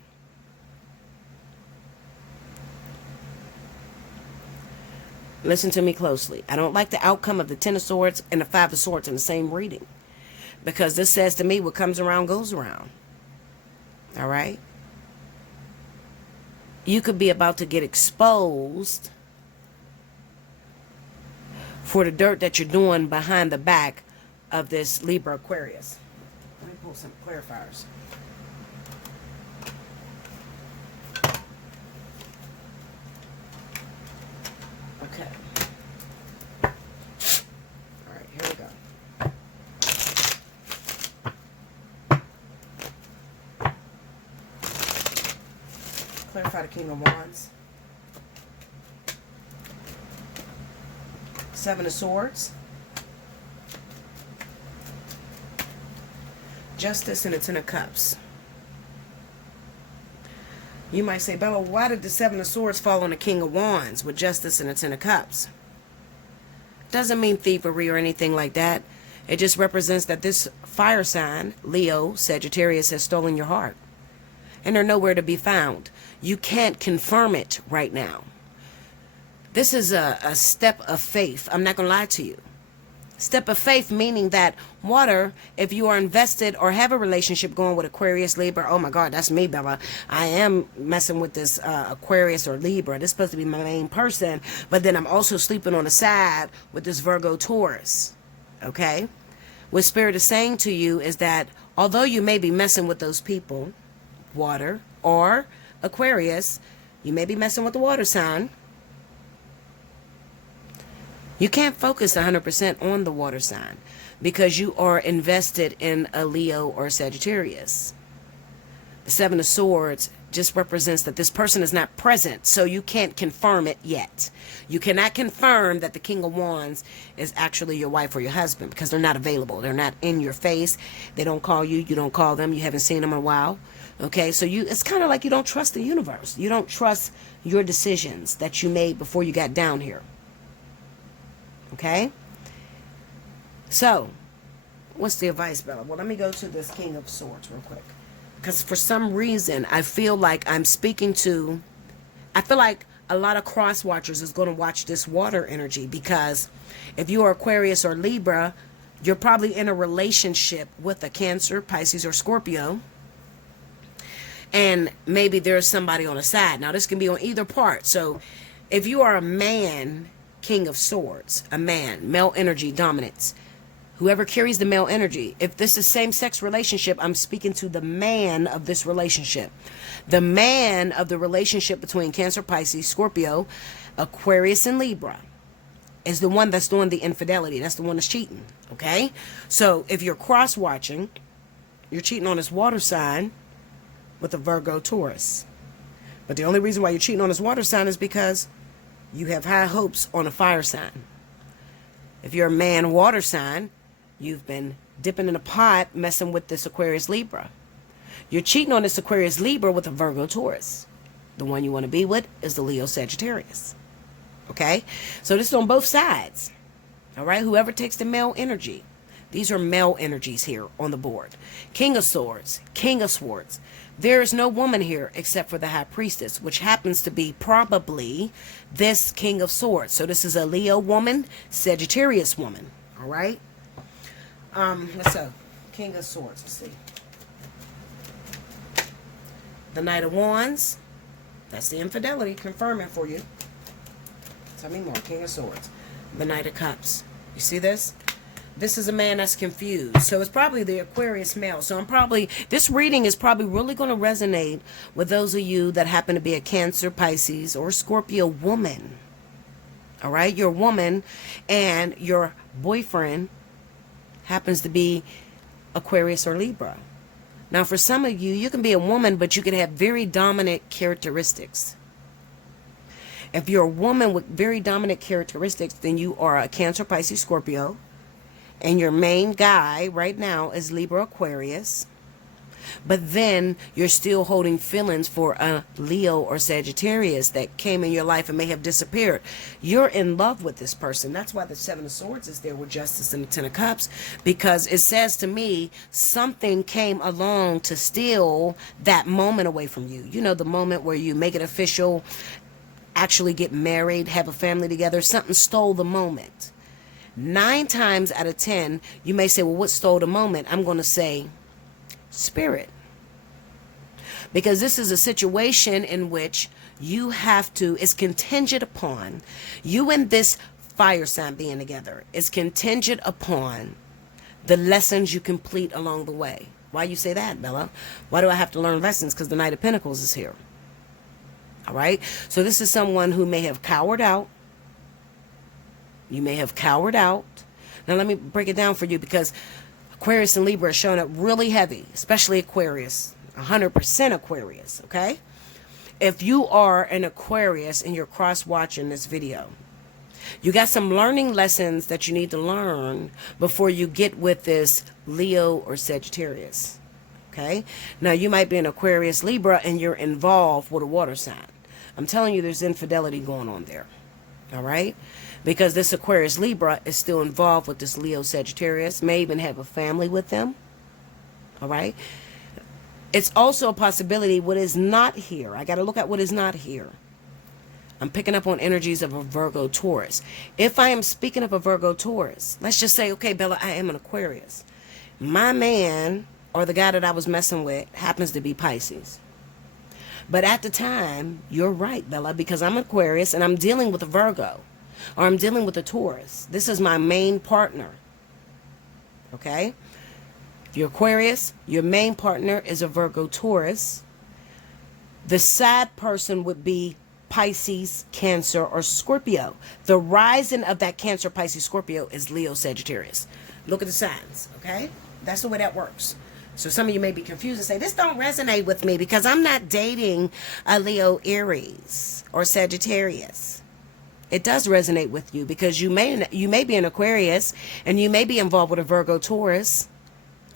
Listen to me closely. I don't like the outcome of the Ten of Swords and the Five of Swords in the same reading. Because this says to me, what comes around goes around. All right? You could be about to get exposed for the dirt that you're doing behind the back of this Libra Aquarius. Let me pull some clarifiers. Okay. All right, here we go. Clarify the King of Wands. Seven of Swords. Justice and the Ten of Cups. You might say, Bella, why did the Seven of Swords fall on the King of Wands with Justice and the Ten of Cups? Doesn't mean thievery or anything like that. It just represents that this fire sign, Leo, Sagittarius, has stolen your heart. And they're nowhere to be found. You can't confirm it right now. This is a step of faith. I'm not going to lie to you. Step of faith, meaning that water, if you are invested or have a relationship going with Aquarius, Libra, oh my God, that's me, Bella. I am messing with this Aquarius or Libra. This is supposed to be my main person, but then I'm also sleeping on the side with this Virgo Taurus. Okay? What Spirit is saying to you is that although you may be messing with those people, water or Aquarius, you may be messing with the water sign. You can't focus 100% on the water sign because you are invested in a Leo or Sagittarius. The Seven of Swords just represents that this person is not present, so you can't confirm it yet. You cannot confirm that the King of Wands is actually your wife or your husband because they're not available. They're not in your face. They don't call you. You don't call them. You haven't seen them in a while. Okay, so it's kind of like you don't trust the universe. You don't trust your decisions that you made before you got down here. Okay? So, what's the advice, Bella? Well, let me go to this King of Swords real quick. Because for some reason, I feel like I feel like a lot of cross watchers is going to watch this water energy. Because if you are Aquarius or Libra, you're probably in a relationship with a Cancer, Pisces, or Scorpio. And maybe there's somebody on the side. Now, this can be on either part. So, if you are a man, King of Swords, a man, male energy dominance, whoever carries the male energy, if this is same-sex relationship, I'm speaking to the man of this relationship. The man of the relationship between Cancer, Pisces, Scorpio, Aquarius, and Libra is the one that's doing the infidelity. That's the one that's cheating, okay? So if you're cross-watching, you're cheating on this water sign with a Virgo Taurus. But the only reason why you're cheating on this water sign is because you have high hopes on a fire sign. If you're a man water sign, you've been dipping in a pot messing with this Aquarius Libra. You're cheating on this Aquarius Libra with a Virgo Taurus. The one you want to be with is the Leo Sagittarius. Okay? So this is on both sides. All right? Whoever takes the male energy. These are male energies here on the board. King of Swords, King of Swords. There is no woman here except for the High Priestess, which happens to be probably this King of Swords. So this is a Leo woman, Sagittarius woman. All right? Let's go. King of Swords. Let's see. The Knight of Wands. That's the infidelity confirming for you. Tell me more. King of Swords. The Knight of Cups. You see this? This is a man that's confused. So it's probably the Aquarius male. So this reading is probably really going to resonate with those of you that happen to be a Cancer, Pisces, or Scorpio woman. All right? You're a woman and your boyfriend happens to be Aquarius or Libra. Now, for some of you, you can be a woman, but you can have very dominant characteristics. If you're a woman with very dominant characteristics, then you are a Cancer, Pisces, Scorpio. And your main guy right now is Libra, Aquarius. But then you're still holding feelings for a Leo or Sagittarius that came in your life and may have disappeared. You're in love with this person. That's why the Seven of Swords is there with Justice and the Ten of Cups. Because it says to me, something came along to steal that moment away from you. You know, the moment where you make it official, actually get married, have a family together. Something stole the moment. 9 times out of 10, you may say, well, what stole the moment? I'm going to say Spirit. Because this is a situation in which you have to, it's contingent upon you and this fire sign being together. It's contingent upon the lessons you complete along the way. Why you say that, Bella? Why do I have to learn lessons? Because the Knight of Pentacles is here. All right? So this is someone who may have cowered out. You may have cowered out. Now let me break it down for you, because Aquarius and Libra are showing up really heavy, especially Aquarius, 100% Aquarius, okay? If you are an Aquarius and you're cross-watching this video, you got some learning lessons that you need to learn before you get with this Leo or Sagittarius, okay? Now you might be an Aquarius Libra and you're involved with a water sign. I'm telling you, there's infidelity going on there, all right? Because this Aquarius Libra is still involved with this Leo Sagittarius, may even have a family with them. All right. It's also a possibility what is not here. I got to look at what is not here. I'm picking up on energies of a Virgo Taurus. If I am speaking of a Virgo Taurus, let's just say, okay, Bella, I am an Aquarius. My man, or the guy that I was messing with, happens to be Pisces. But at the time, you're right, Bella, because I'm Aquarius and I'm dealing with a Virgo, or I'm dealing with a Taurus. This is my main partner. Okay? If you're Aquarius, your main partner is a Virgo Taurus. The sad person would be Pisces, Cancer, or Scorpio. The rising of that Cancer, Pisces, Scorpio is Leo, Sagittarius. Look at the signs, okay? That's the way that works. So some of you may be confused and say, this don't resonate with me because I'm not dating a Leo, Aries, or Sagittarius. It does resonate with you because you may be an Aquarius and you may be involved with a Virgo Taurus,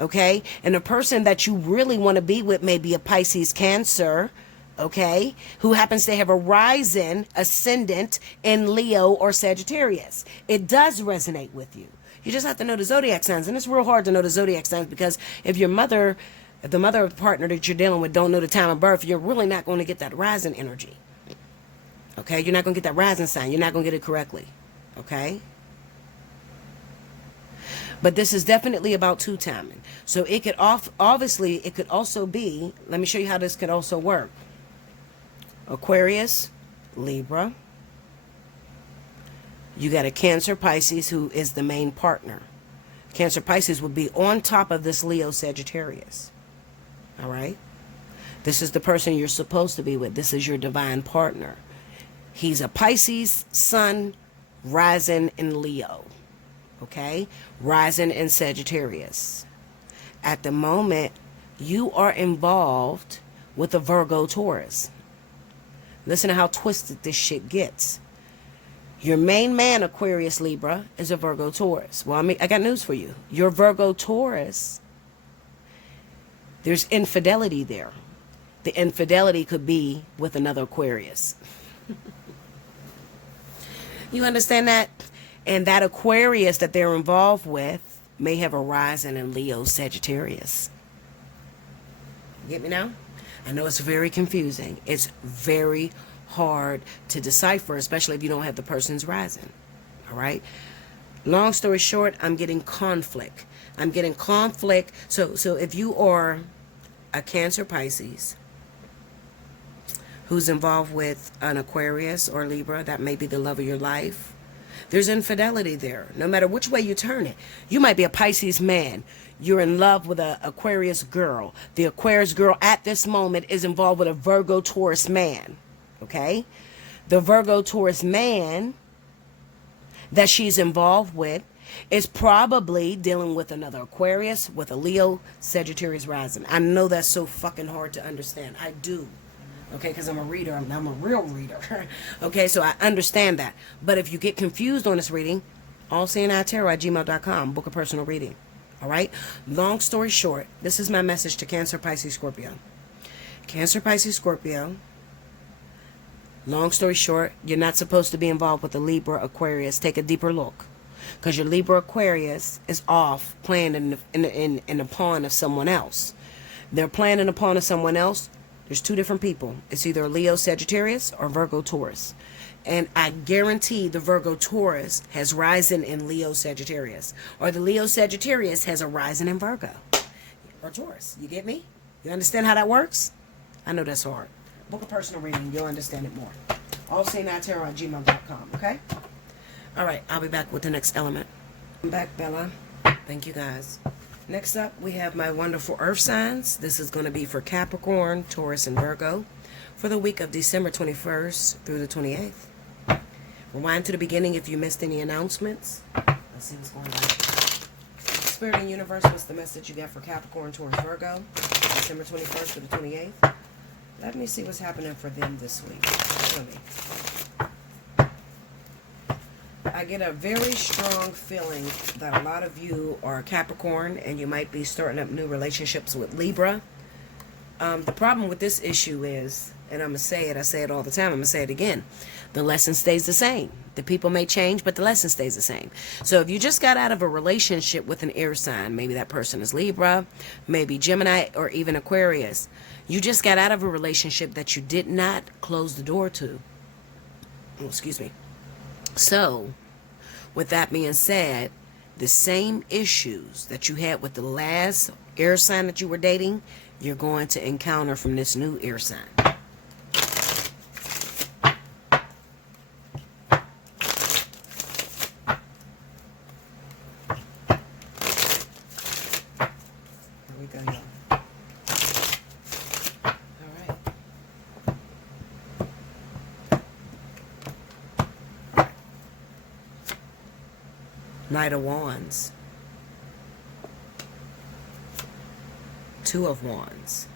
okay? And the person that you really want to be with may be a Pisces, Cancer, okay, who happens to have a rising ascendant in Leo or Sagittarius. It does resonate with you. You just have to know the zodiac signs, and it's real hard to know the zodiac signs because if the mother of the partner that you're dealing with don't know the time of birth, you're really not going to get that rising energy. Okay, you're not going to get that rising sign. You're not going to get it correctly. Okay. But this is definitely about two timing. So it could obviously it could also be. Let me show you how this could also work. Aquarius, Libra. You got a Cancer, Pisces, who is the main partner. Cancer, Pisces would be on top of this Leo, Sagittarius. All right? This is the person you're supposed to be with. This is your divine partner. He's a Pisces sun, rising in Leo. Okay? Rising in Sagittarius. At the moment, you are involved with a Virgo Taurus. Listen to how twisted this shit gets. Your main man, Aquarius, Libra, is a Virgo Taurus. Well, I got news for you. Your Virgo Taurus, there's infidelity there. The infidelity could be with another Aquarius. You understand that? And that Aquarius that they're involved with may have a rising in Leo, Sagittarius. You get me now? I know it's very confusing. It's very hard to decipher, especially if you don't have the person's rising. All right? Long story short, I'm getting conflict. I'm getting conflict. So if you are a Cancer, Pisces, who's involved with an Aquarius or Libra, that may be the love of your life, there's infidelity there. No matter which way you turn it. You might be a Pisces man. You're in love with an Aquarius girl. The Aquarius girl at this moment is involved with a Virgo Taurus man. Okay? The Virgo Taurus man that she's involved with is probably dealing with another Aquarius with a Leo Sagittarius rising. I know that's so fucking hard to understand. I do. Okay, because I'm a reader. I'm a real reader. Okay, so I understand that. But if you get confused on this reading, Allseeingeyetarot@gmail.com. Book a personal reading. All right? Long story short, this is my message to Cancer, Pisces, Scorpio. Cancer, Pisces, Scorpio. Long story short, you're not supposed to be involved with the Libra Aquarius. Take a deeper look. Because your Libra Aquarius is off playing in the pawn of someone else. They're playing in the pawn of someone else. There's two different people. It's either Leo Sagittarius or Virgo Taurus. And I guarantee the Virgo Taurus has rising in Leo Sagittarius. Or the Leo Sagittarius has a rising in Virgo. Or Taurus. You get me? You understand how that works? I know that's hard. Book a personal reading. You'll understand it more. Allseeingeyetarot@gmail.com. Okay? All right. I'll be back with the next element. I'm back, Bella. Thank you, guys. Next up, we have my wonderful earth signs. This is going to be for Capricorn, Taurus, and Virgo for the week of December 21st through the 28th. Rewind to the beginning if you missed any announcements. Let's see what's going on. Spirit and Universe, what's the message you got for Capricorn, Taurus, Virgo, December 21st through the 28th? Let me see what's happening for them this week. Show me. I get a very strong feeling that a lot of you are Capricorn and you might be starting up new relationships with Libra. The problem with this issue is, and I'm going to say it, I say it all the time, I'm going to say it again, the lesson stays the same. The people may change, but the lesson stays the same. So if you just got out of a relationship with an air sign, maybe that person is Libra, maybe Gemini, or even Aquarius, you just got out of a relationship that you did not close the door to. Oh, excuse me. So, with that being said, the same issues that you had with the last air sign that you were dating, you're going to encounter from this new air sign. Here we go, y'all. All right. Knight of Wands. Two of Wands.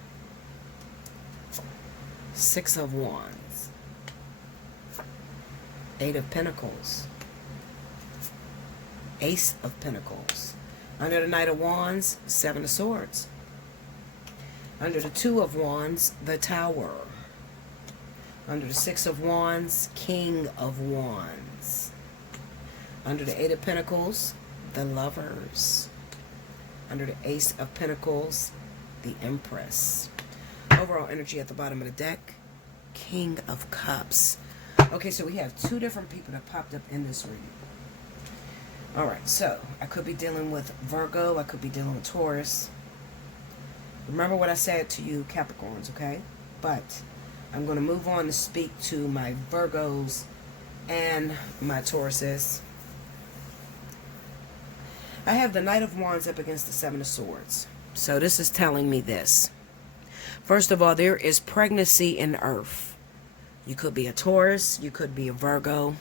Six of Wands. Eight of Pentacles. Ace of Pentacles. Under the Knight of Wands, Seven of Swords. Under the Two of Wands, the Tower. Under the Six of Wands, King of Wands. Under the Eight of Pentacles, the Lovers. Under the Ace of Pentacles, the Empress. Overall energy at the bottom of the deck, King of Cups. Okay, so we have two different people that popped up in this reading. Alright, so I could be dealing with Virgo, I could be dealing with Taurus. Remember what I said to you, Capricorns, okay? But I'm going to move on to speak to my Virgos and my Tauruses. I have the Knight of Wands up against the Seven of Swords. So this is telling me this. First of all, there is pregnancy in Earth. You could be a Taurus. You could be a Virgo.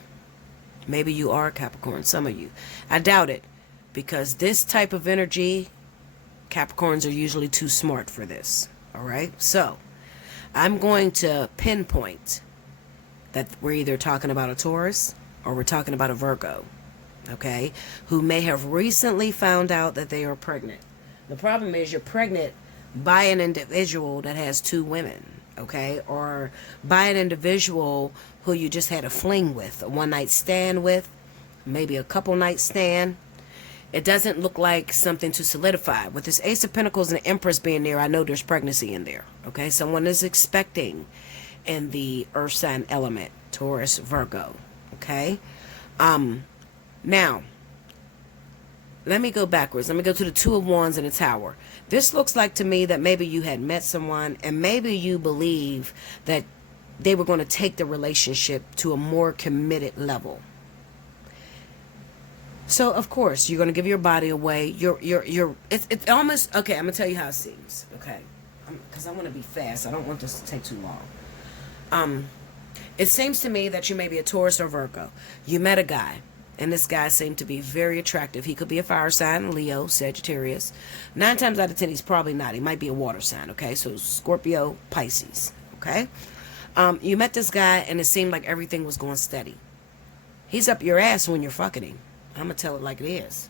Maybe you are a Capricorn. Some of you. I doubt it. Because this type of energy, Capricorns are usually too smart for this. Alright? So, I'm going to pinpoint that we're either talking about a Taurus or we're talking about a Virgo. Okay? Who may have recently found out that they are pregnant. The problem is you're pregnant by an individual that has two women, okay? Or by an individual who you just had a fling with, a one-night stand with, maybe a couple night stand. It doesn't look like something to solidify. With this Ace of Pentacles and the Empress being there, I know there's pregnancy in there, okay? Someone is expecting in the earth sign element, Taurus, Virgo, okay? Now, let me go backwards. Let me go to the Two of Wands and the Tower. This looks like to me that maybe you had met someone and maybe you believe that they were going to take the relationship to a more committed level. So, of course, you're going to give your body away. It's almost, okay, I'm going to tell you how it seems, okay? Because I want to be fast. I don't want this to take too long. It seems to me that you may be a Taurus or Virgo. You met a guy. And this guy seemed to be very attractive. He could be a fire sign, Leo, Sagittarius. 9 times out of 10, he's probably not. He might be a water sign, okay? So Scorpio, Pisces, okay? You met this guy, and it seemed like everything was going steady. He's up your ass when you're fucking him. I'm going to tell it like it is.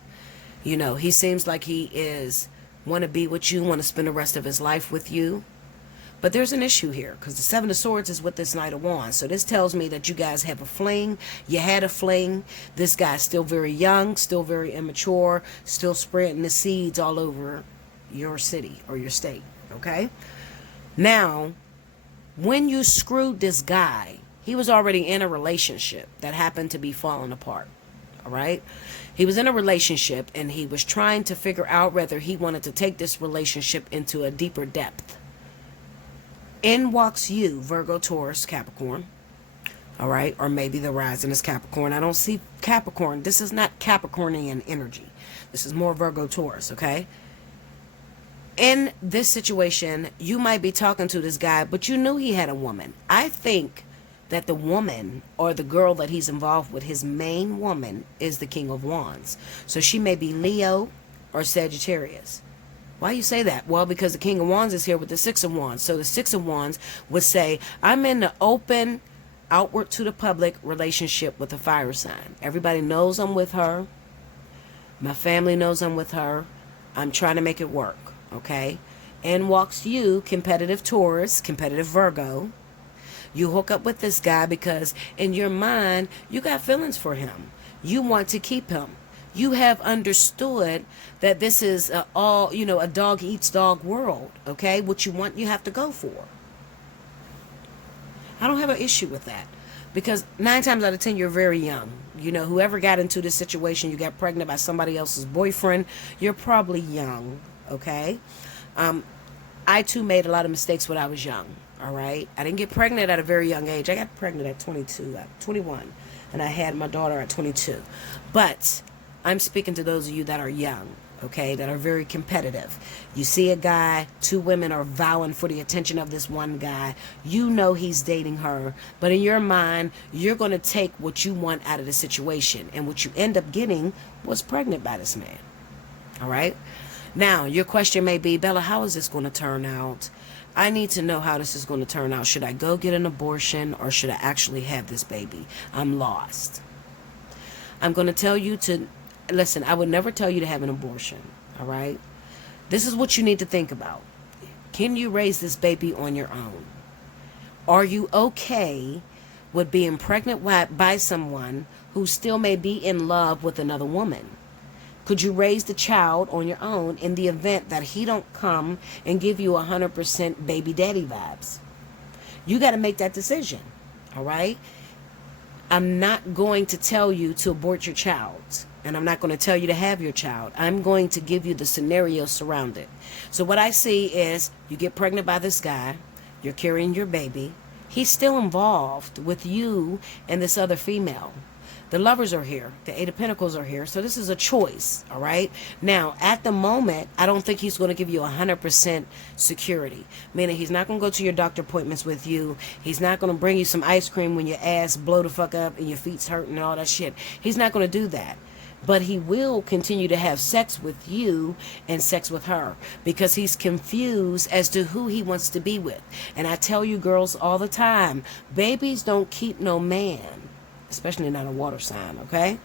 You know, he seems like he is want to be with you, want to spend the rest of his life with you. But there's an issue here because the Seven of Swords is with this Knight of Wands. So this tells me that you guys have a fling. You had a fling. This guy's still very young, still very immature, still spreading the seeds all over your city or your state. Okay? Now, when you screwed this guy, he was already in a relationship that happened to be falling apart. All right? He was in a relationship and he was trying to figure out whether he wanted to take this relationship into a deeper depth. In walks you, Virgo, Taurus, Capricorn. All right? Or maybe the rising is Capricorn. I don't see Capricorn. This is not Capricornian energy. This is more Virgo, Taurus, okay? In this situation, you might be talking to this guy, but you knew he had a woman. I think that the woman or the girl that he's involved with, his main woman, is the King of Wands. So she may be Leo or Sagittarius. Why you say that? Well, because the King of Wands is here with the Six of Wands. So the Six of Wands would say, I'm in the open, outward to the public relationship with a fire sign. Everybody knows I'm with her. My family knows I'm with her. I'm trying to make it work, okay? In walks you, competitive Taurus, competitive Virgo. You hook up with this guy because in your mind, you got feelings for him. You want to keep him. You have understood that this is a dog eats dog world, okay? What you want, you have to go for. I don't have an issue with that. Because 9 times out of 10, you're very young. You know, whoever got into this situation, you got pregnant by somebody else's boyfriend, you're probably young, okay? I too made a lot of mistakes when I was young, all right? I didn't get pregnant at a very young age. I got pregnant at 21, and I had my daughter at 22. But I'm speaking to those of you that are young, okay, that are very competitive. You see a guy, 2 women are vowing for the attention of this one guy. You know he's dating her, but in your mind, you're going to take what you want out of the situation. And what you end up getting was pregnant by this man, all right? Now, your question may be, Bella, how is this going to turn out? I need to know how this is going to turn out. Should I go get an abortion or should I actually have this baby? I'm lost. I'm going to tell you to, listen, I would never tell you to have an abortion, all right? This is what you need to think about. Can you raise this baby on your own? Are you okay with being pregnant by someone who still may be in love with another woman? Could you raise the child on your own in the event that he don't come and give you 100% baby daddy vibes? You got to make that decision, all right? I'm not going to tell you to abort your child, and I'm not going to tell you to have your child. I'm going to give you the scenario surrounded. So what I see is you get pregnant by this guy, you're carrying your baby, he's still involved with you and this other female. The lovers are here. The 8 of Pentacles are here. So this is a choice, all right? Now, at the moment, I don't think he's going to give you 100% security. Meaning he's not going to go to your doctor appointments with you. He's not going to bring you some ice cream when your ass blow the fuck up and your feet's hurting and all that shit. He's not going to do that. But he will continue to have sex with you and sex with her because he's confused as to who he wants to be with. And I tell you girls all the time, babies don't keep no man. Especially not a water sign, okay?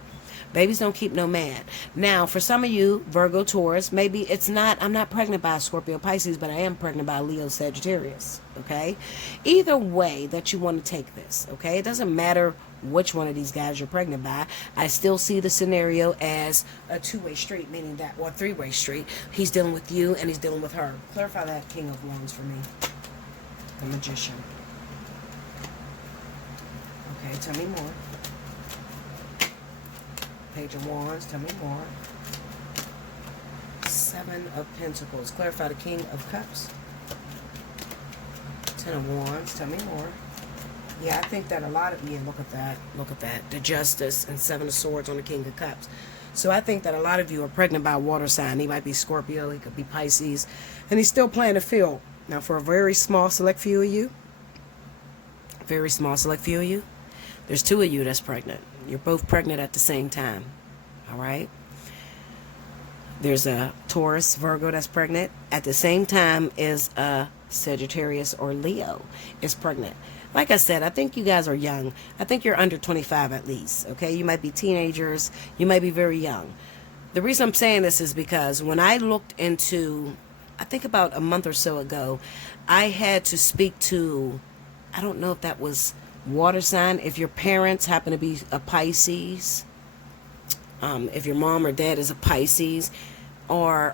Babies don't keep no man. Now, for some of you, Virgo, Taurus, maybe it's not, I'm not pregnant by a Scorpio, Pisces, but I am pregnant by a Leo, Sagittarius, okay? Either way that you want to take this, okay? It doesn't matter which one of these guys you're pregnant by. I still see the scenario as a 2-way street, meaning that, or a 3-way street. He's dealing with you and he's dealing with her. Clarify that King of Wands for me. The Magician. Okay, tell me more. Page of Wands, tell me more. 7 of Pentacles. Clarify the King of Cups. 10 of Wands, tell me more. Yeah, I think that a lot of, yeah, look at that. Look at that. The Justice and 7 of Swords on the King of Cups. So I think that a lot of you are pregnant by a water sign. He might be Scorpio, he could be Pisces. And he's still playing the field. Now for a very small select few of you, there's 2 of you that's pregnant. You're both pregnant at the same time. All right? There's a Taurus, Virgo that's pregnant. At the same time is a Sagittarius or Leo is pregnant. Like I said, I think you guys are young. I think you're under 25 at least. Okay? You might be teenagers. You might be very young. The reason I'm saying this is because when I looked into, I think about a month or so ago, I had to speak to, I don't know if that was water sign, if your parents happen to be a Pisces, if your mom or dad is a Pisces, or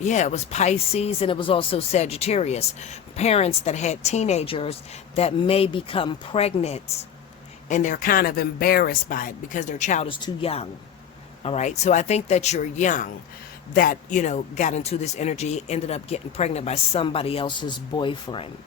yeah, it was Pisces and it was also Sagittarius. Parents that had teenagers that may become pregnant and they're kind of embarrassed by it because their child is too young. All right, so I think that you're young, that, you know, got into this energy, ended up getting pregnant by somebody else's boyfriend.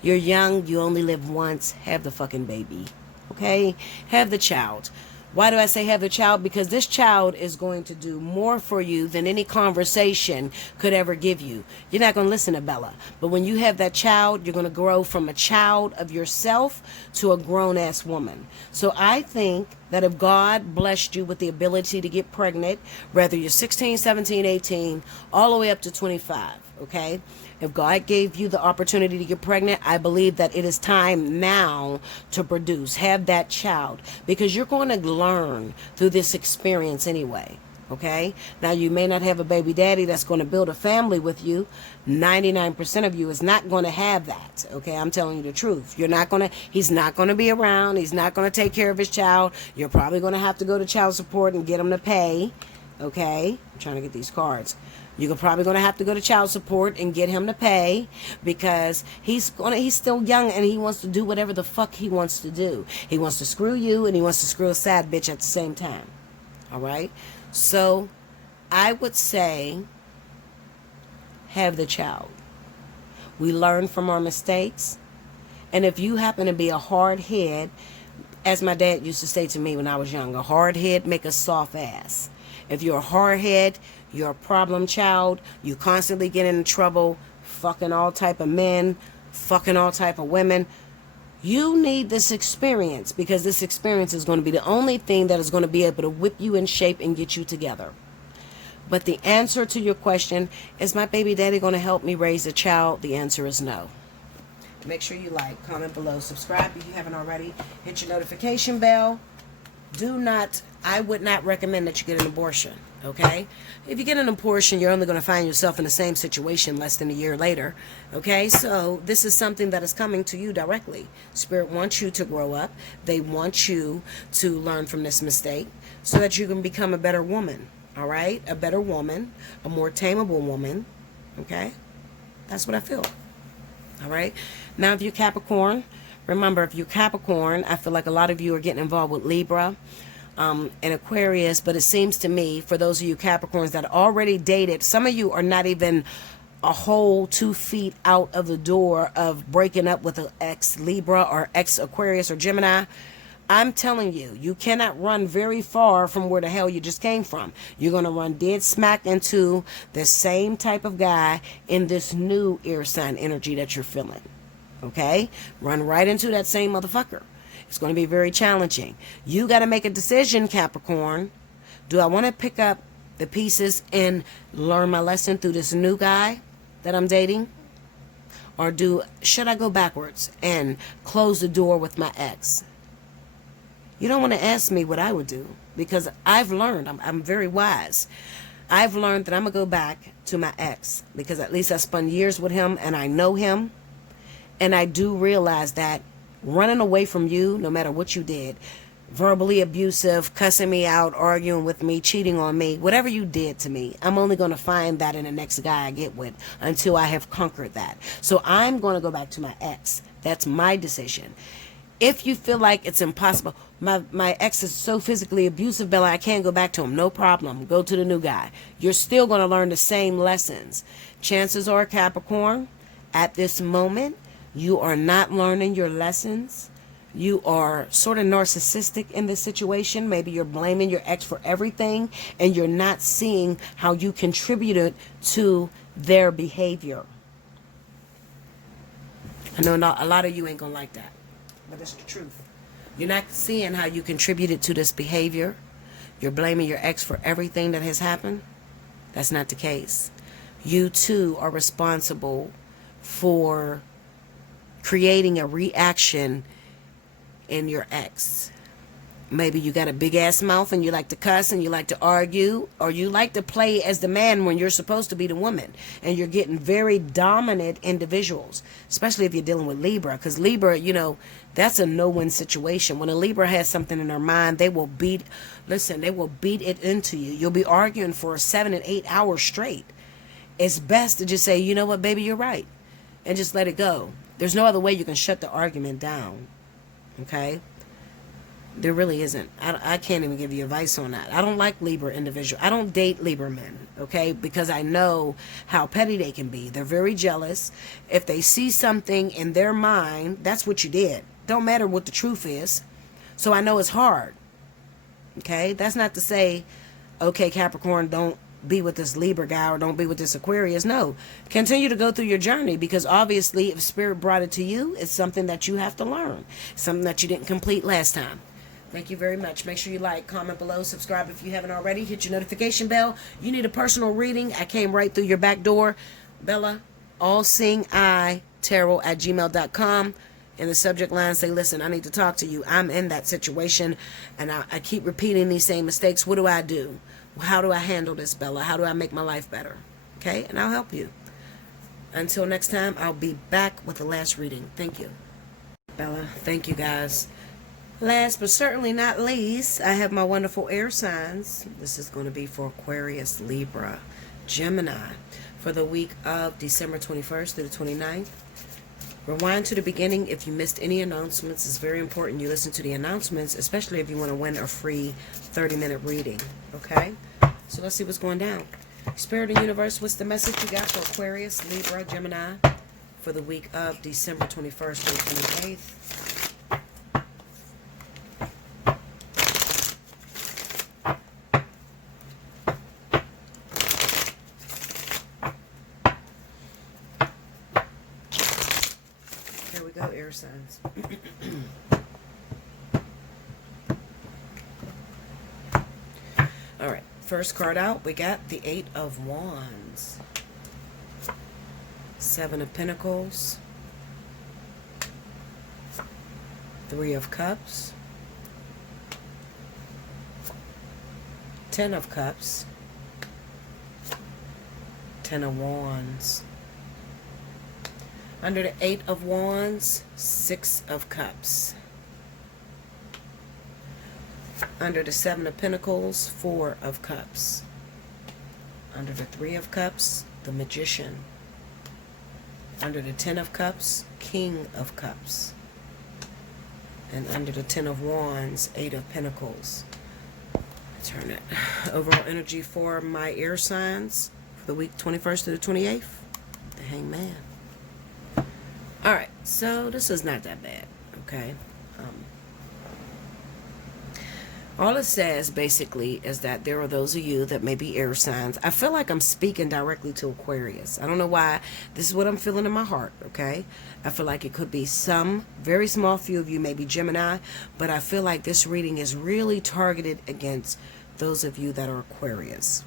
You're young, you only live once, have the fucking baby, okay? Have the child. Why do I say have the child? Because this child is going to do more for you than any conversation could ever give you. You're not going to listen to Bella. But when you have that child, you're going to grow from a child of yourself to a grown-ass woman. So I think that if God blessed you with the ability to get pregnant, whether you're 16, 17, 18, all the way up to 25, okay? If God gave you the opportunity to get pregnant, I believe that it is time now to produce. Have that child. Because you're going to learn through this experience anyway. Okay? Now, you may not have a baby daddy that's going to build a family with you. 99% of you is not going to have that. Okay? I'm telling you the truth. You're not going to, he's not going to be around. He's not going to take care of his child. You're probably going to have to go to child support and get him to pay. Okay? I'm trying to get these cards. You're probably going to have to go to child support and get him to pay, because he's still young and he wants to do whatever the fuck he wants to do. He wants to screw you and he wants to screw a sad bitch at the same time. All right? So I would say have the child. We learn from our mistakes. And if you happen to be a hard head, as my dad used to say to me when I was young, a hard head make a soft ass. If you're a hard head, you're a problem child, you constantly get in trouble, fucking all type of men, fucking all type of women, you need this experience, because this experience is going to be the only thing that is going to be able to whip you in shape and get you together. But the answer to your question, is my baby daddy going to help me raise a child? The answer is no. Make sure you like, comment below, subscribe if you haven't already, hit your notification bell. I would not recommend that you get an abortion, okay? If you get an abortion, you're only going to find yourself in the same situation less than a year later, okay? So this is something that is coming to you directly. Spirit wants you to grow up. They want you to learn from this mistake so that you can become a better woman, all right? A better woman, a more tameable woman, okay? That's what I feel. All right. Now, if you're Capricorn, remember, if you're Capricorn, I feel like a lot of you are getting involved with Libra and Aquarius. But it seems to me, for those of you Capricorns that already dated, some of you are not even a whole 2 feet out of the door of breaking up with an ex-Libra or ex-Aquarius or Gemini. I'm telling you, you cannot run very far from where the hell you just came from. You're going to run dead smack into the same type of guy in this new air sign energy that you're feeling. Okay? Run right into that same motherfucker. It's going to be very challenging. You got to make a decision, Capricorn. Do I want to pick up the pieces and learn my lesson through this new guy that I'm dating? Or should I go backwards and close the door with my ex? You don't want to ask me what I would do, because I've learned, I'm very wise. I've learned that I'm going to go back to my ex, because at least I spent years with him and I know him. And I do realize that running away from you, no matter what you did, verbally abusive, cussing me out, arguing with me, cheating on me, whatever you did to me, I'm only going to find that in the next guy I get with until I have conquered that. So I'm going to go back to my ex. That's my decision. If you feel like it's impossible, my ex is so physically abusive, Bella, I can't go back to him. No problem. Go to the new guy. You're still going to learn the same lessons. Chances are, Capricorn, at this moment, you are not learning your lessons. You are sort of narcissistic in this situation. Maybe you're blaming your ex for everything, and you're not seeing how you contributed to their behavior. I know a lot of you ain't going to like that. But it's the truth. You're not seeing how you contributed to this behavior. You're blaming your ex for everything that has happened. That's not the case. You too are responsible for creating a reaction in your ex. Maybe you got a big ass mouth and you like to cuss and you like to argue, or you like to play as the man when you're supposed to be the woman, and you're getting very dominant individuals, especially if you're dealing with Libra, because Libra, that's a no-win situation. When a Libra has something in their mind, they will beat it into you. You'll be arguing for 7 and 8 hours straight. It's best to just say, you know what, baby, you're right, and just let it go. There's no other way you can shut the argument down. Okay? There really isn't. I can't even give you advice on that. I don't like Libra individuals. I don't date Libra men, okay? Because I know how petty they can be. They're very jealous. If they see something in their mind, that's what you did. Don't matter what the truth is. So I know it's hard, okay? That's not to say, okay, Capricorn, don't be with this Libra guy or don't be with this Aquarius. No. Continue to go through your journey, because obviously if Spirit brought it to you, it's something that you have to learn. Something that you didn't complete last time. Thank you very much. Make sure you like, comment below, subscribe if you haven't already. Hit your notification bell. You need a personal reading. I came right through your back door. Bella, Allseeingeyetarot@gmail.com. In the subject line, say, listen, I need to talk to you. I'm in that situation, and I keep repeating these same mistakes. What do I do? How do I handle this, Bella? How do I make my life better? Okay, and I'll help you. Until next time, I'll be back with the last reading. Thank you. Bella, thank you, guys. Last but certainly not least, I have my wonderful air signs. This is going to be for Aquarius, Libra, Gemini, for the week of December 21st through the 29th. Rewind to the beginning if you missed any announcements. It's very important you listen to the announcements, especially if you want to win a free 30-minute reading. Okay? So let's see what's going down. Spirit and Universe, what's the message you got for Aquarius, Libra, Gemini for the week of December 21st through 28th? Here we go, air signs. All right, first card out, we got the Eight of Wands, Seven of Pentacles, Three of Cups, Ten of Cups, Ten of Wands. Under the Eight of Wands, Six of Cups. Under the Seven of Pentacles, Four of Cups. Under the Three of Cups, the Magician. Under the Ten of Cups, King of Cups. And under the Ten of Wands, Eight of Pentacles. Turn it. Overall energy for my air signs for the week 21st to the 28th. The Hangman. Alright, so this is not that bad, okay? All it says basically is that there are those of you that may be air signs. I feel like I'm speaking directly to Aquarius. I don't know why. This is what I'm feeling in my heart, okay? I feel like it could be some very small few of you, maybe Gemini, but I feel like this reading is really targeted against those of you that are Aquarius.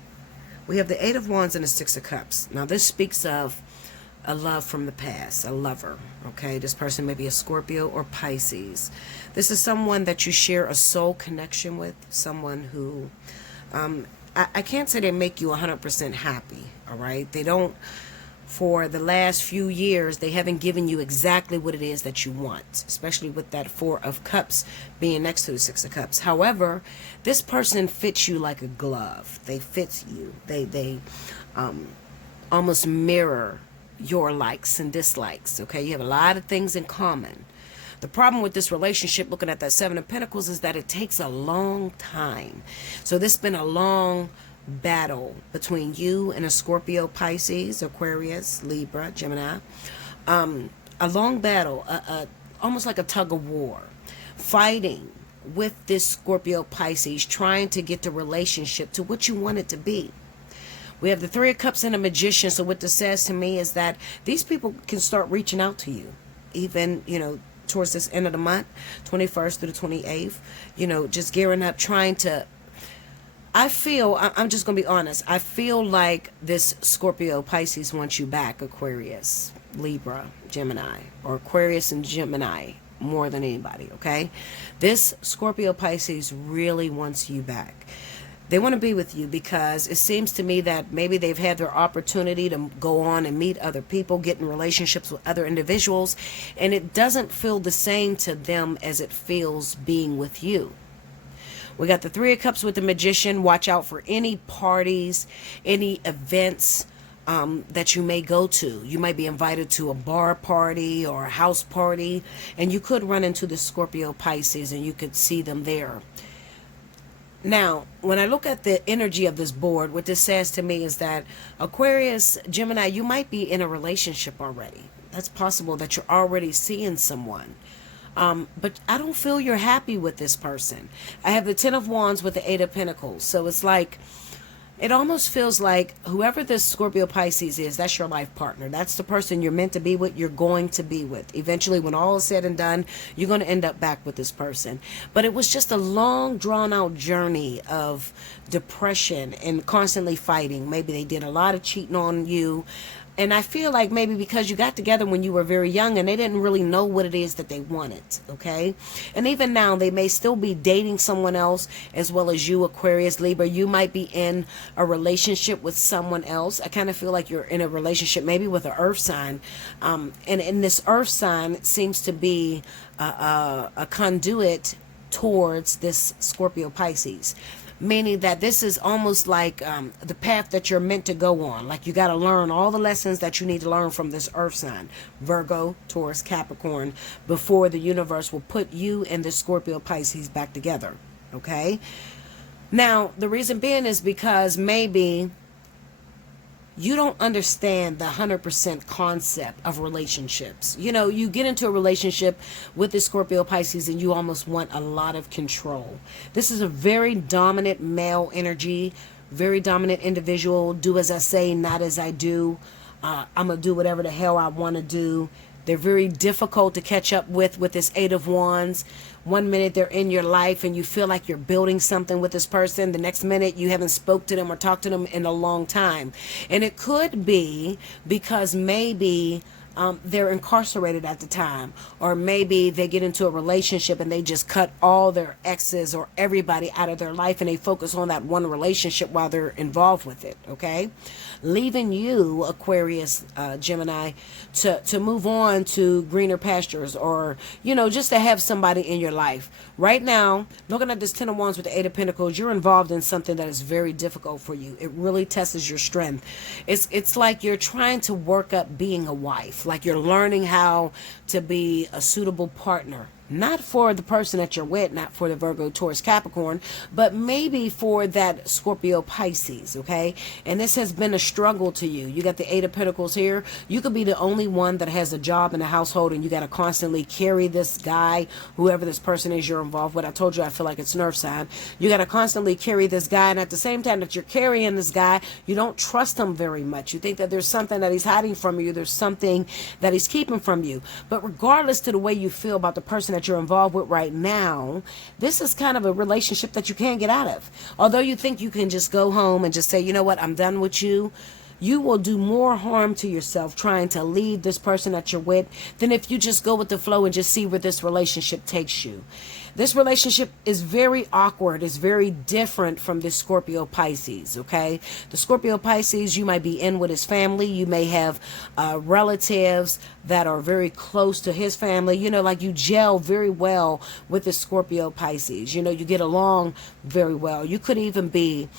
We have the Eight of Wands and the Six of Cups. Now this speaks of a love from the past, a lover, okay? This person may be a Scorpio or Pisces. This is someone that you share a soul connection with, someone who, I can't say they make you 100% happy, all right? They don't, for the last few years, they haven't given you exactly what it is that you want, especially with that Four of Cups being next to the Six of Cups. However, this person fits you like a glove. They fit you. They almost mirror your likes and dislikes, okay? You have a lot of things in common. The problem with this relationship, looking at that Seven of Pentacles, is that it takes a long time. So this has been a long battle between you and a Scorpio, Pisces, Aquarius, Libra, Gemini. A long battle, almost like a tug of war, fighting with this Scorpio, Pisces, trying to get the relationship to what you want it to be. We have the Three of Cups and a Magician. So what this says to me is that these people can start reaching out to you, even, towards this end of the month, 21st through the 28th, just gearing up, trying to, I'm just going to be honest, I feel like this Scorpio, Pisces wants you back, Aquarius, Libra, Gemini, or Aquarius and Gemini more than anybody, okay? This Scorpio, Pisces really wants you back. They want to be with you because it seems to me that maybe they've had their opportunity to go on and meet other people, get in relationships with other individuals, and it doesn't feel the same to them as it feels being with you. We got the Three of Cups with the Magician. Watch out for any parties, any events that you may go to. You might be invited to a bar party or a house party, and you could run into the Scorpio, Pisces, and you could see them there. Now, when I look at the energy of this board, what this says to me is that Aquarius, Gemini, you might be in a relationship already. That's possible that you're already seeing someone. But I don't feel you're happy with this person. I have the Ten of Wands with the Eight of Pentacles. So it's like, it almost feels like whoever this Scorpio, Pisces is, that's your life partner. That's the person you're meant to be with, you're going to be with. Eventually, when all is said and done, you're going to end up back with this person. But it was just a long, drawn-out journey of depression and constantly fighting. Maybe they did a lot of cheating on you. And I feel like maybe because you got together when you were very young and they didn't really know what it is that they wanted, okay? And even now, they may still be dating someone else as well as you, Aquarius, Libra. You might be in a relationship with someone else. I kind of feel like you're in a relationship maybe with an earth sign. And in this earth sign seems to be a conduit towards this Scorpio, Pisces. meaning that this is almost like the path that you're meant to go on. Like you got to learn all the lessons that you need to learn from this earth sign, Virgo, Taurus, Capricorn, before the universe will put you and the Scorpio Pisces back together. Okay? Now, the reason being is because maybe you don't understand the 100% concept of relationships. You know, you get into a relationship with the Scorpio Pisces and you almost want a lot of control. This is a very dominant male energy, very dominant individual. Do as I say, not as I do. I'm going to do whatever the hell I want to do. They're very difficult to catch up with this Eight of Wands. One minute they're in your life and you feel like you're building something with this person. The next minute you haven't spoke to them or talked to them in a long time. And it could be because maybe they're incarcerated at the time, or maybe they get into a relationship and they just cut all their exes or everybody out of their life and they focus on that one relationship while they're involved with it. Okay, leaving you, Aquarius, Gemini, to move on to greener pastures, or just to have somebody in your life. Right now, looking at this Ten of Wands with the Eight of Pentacles, you're involved in something that is very difficult for you. It really tests your strength. It's like you're trying to work up being a wife. Like you're learning how to be a suitable partner. Not for the person that you're with, not for the Virgo, Taurus, Capricorn, but maybe for that Scorpio, Pisces, okay? And this has been a struggle to you. You got the Eight of Pentacles here. You could be the only one that has a job in the household and you got to constantly carry this guy, whoever this person is you're involved with. I told you I feel like it's nerve sign. You got to constantly carry this guy, and at the same time that you're carrying this guy, you don't trust him very much. You think that there's something that he's hiding from you. There's something that he's keeping from you. But regardless to the way you feel about the person that you're involved with right now, this is kind of a relationship that you can't get out of. Although you think you can just go home and just say, you know what, I'm done with you. You will do more harm to yourself trying to leave this person that you're with than if you just go with the flow and just see where this relationship takes you. This relationship is very awkward. It's very different from this Scorpio Pisces, okay? The Scorpio Pisces, you might be in with his family. You may have relatives that are very close to his family. Like you gel very well with the Scorpio Pisces. You get along very well. You could even be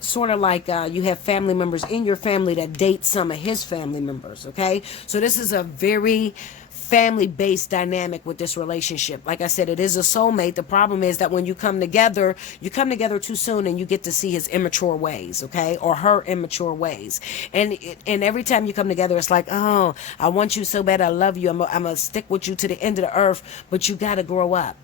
sort of like you have family members in your family that date some of his family members, okay? So this is a very family-based dynamic with this relationship. Like I said, it is a soulmate. The problem is that when you come together too soon and you get to see his immature ways, okay? Or her immature ways. And every time you come together, it's like, oh, I want you so bad. I love you. I'm going to stick with you to the end of the earth, but you got to grow up.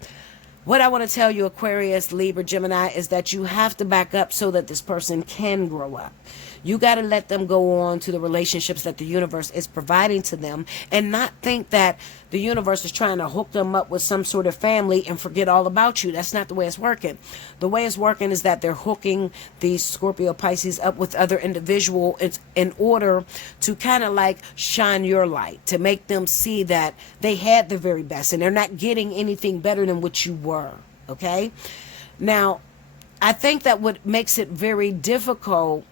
What I want to tell you, Aquarius, Libra, Gemini, is that you have to back up so that this person can grow up. You got to let them go on to the relationships that the universe is providing to them, and not think that the universe is trying to hook them up with some sort of family and forget all about you. That's not the way it's working. The way it's working is that they're hooking these Scorpio Pisces up with other individuals in order to kind of like shine your light, to make them see that they had the very best and they're not getting anything better than what you were. Okay? Now, I think that what makes it very difficult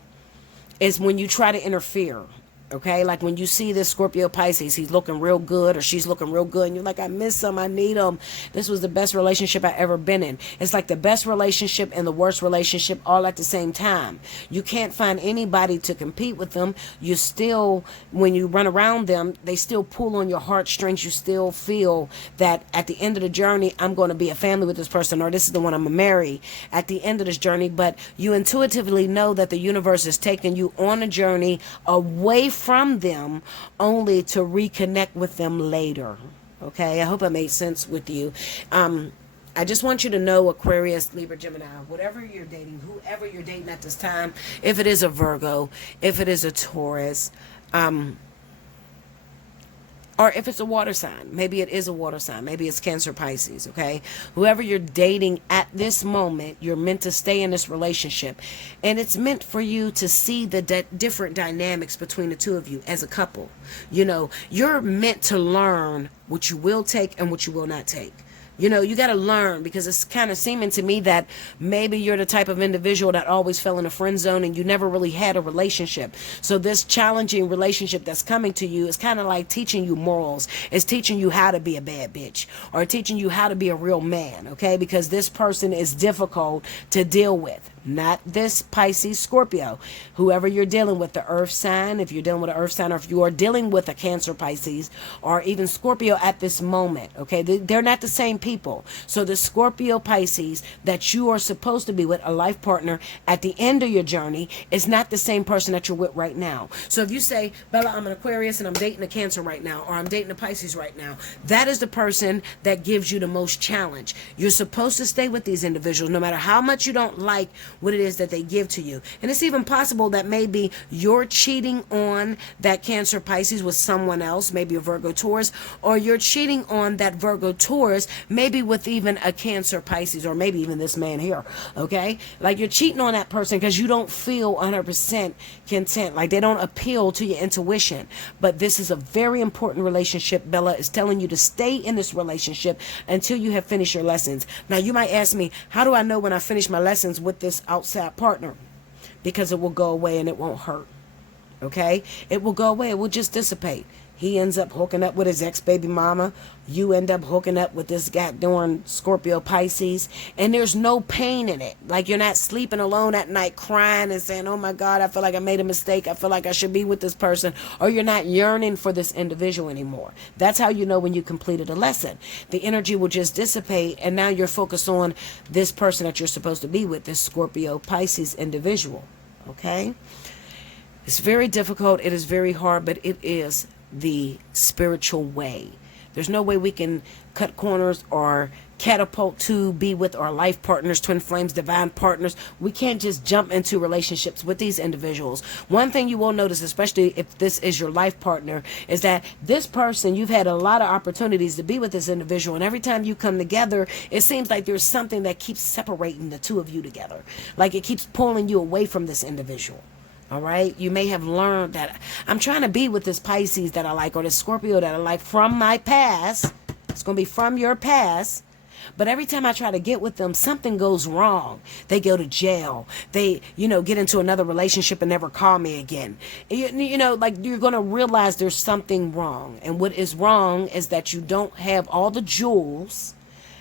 is when you try to interfere. Okay, like when you see this Scorpio Pisces, he's looking real good or she's looking real good, and you're like, I miss him, I need him. This was the best relationship I ever been in. It's like the best relationship and the worst relationship all at the same time. You can't find anybody to compete with them. You still, when you run around them, they still pull on your heartstrings. You still feel that at the end of the journey, I'm going to be a family with this person, or this is the one I'm going to marry at the end of this journey. But you intuitively know that the universe is taking you on a journey away from them only to reconnect with them later. Okay, I hope I made sense with you. I just want you to know, Aquarius, Libra, Gemini, whatever you're dating, whoever you're dating at this time, if it is a Virgo, if it is a Taurus, or if it's a water sign, maybe it is a water sign, maybe it's Cancer, Pisces, okay? Whoever you're dating at this moment, you're meant to stay in this relationship. And it's meant for you to see the different dynamics between the two of you as a couple. You're meant to learn what you will take and what you will not take. You know, you got to learn, because it's kind of seeming to me that maybe you're the type of individual that always fell in a friend zone and you never really had a relationship. So this challenging relationship that's coming to you is kind of like teaching you morals. It's teaching you how to be a bad bitch, or teaching you how to be a real man, okay? Because this person is difficult to deal with. Not this Pisces, Scorpio. Whoever you're dealing with, the earth sign, if you're dealing with an earth sign, or if you are dealing with a Cancer, Pisces, or even Scorpio at this moment, okay? They're not the same people. So the Scorpio, Pisces that you are supposed to be with, a life partner at the end of your journey, is not the same person that you're with right now. So if you say, Bella, I'm an Aquarius and I'm dating a Cancer right now, or I'm dating a Pisces right now, that is the person that gives you the most challenge. You're supposed to stay with these individuals no matter how much you don't like what it is that they give to you. And it's even possible that maybe you're cheating on that Cancer, Pisces with someone else, maybe a Virgo, Taurus, or you're cheating on that Virgo, Taurus, maybe with even a Cancer, Pisces, or maybe even this man here, okay? Like, you're cheating on that person because you don't feel 100% content, like they don't appeal to your intuition. But this is a very important relationship. Bella is telling you to stay in this relationship until you have finished your lessons. Now, you might ask me, how do I know when I finish my lessons with this outside partner? Because it will go away and it won't hurt. Okay? It will go away. It will just dissipate. He ends up hooking up with his ex-baby mama. You end up hooking up with this guy doing Scorpio, Pisces. And there's no pain in it. Like, you're not sleeping alone at night crying and saying, oh my God, I feel like I made a mistake. I feel like I should be with this person. Or you're not yearning for this individual anymore. That's how you know when you completed a lesson. The energy will just dissipate, and now you're focused on this person that you're supposed to be with, this Scorpio, Pisces individual. Okay? It's very difficult. It is very hard, but it is the spiritual way. There's no way we can cut corners or catapult to be with our life partners, twin flames, divine partners. We can't just jump into relationships with these individuals. One thing you will notice, especially if this is your life partner, is that this person, you've had a lot of opportunities to be with this individual, and every time you come together, it seems like there's something that keeps separating the two of you together. Like, it keeps pulling you away from this individual. All right, you may have learned that I'm trying to be with this Pisces that I like, or this Scorpio that I like from my past. It's going to be from your past. But every time I try to get with them, something goes wrong. They go to jail. They, get into another relationship and never call me again. Like, you're going to realize there's something wrong. And what is wrong is that you don't have all the jewels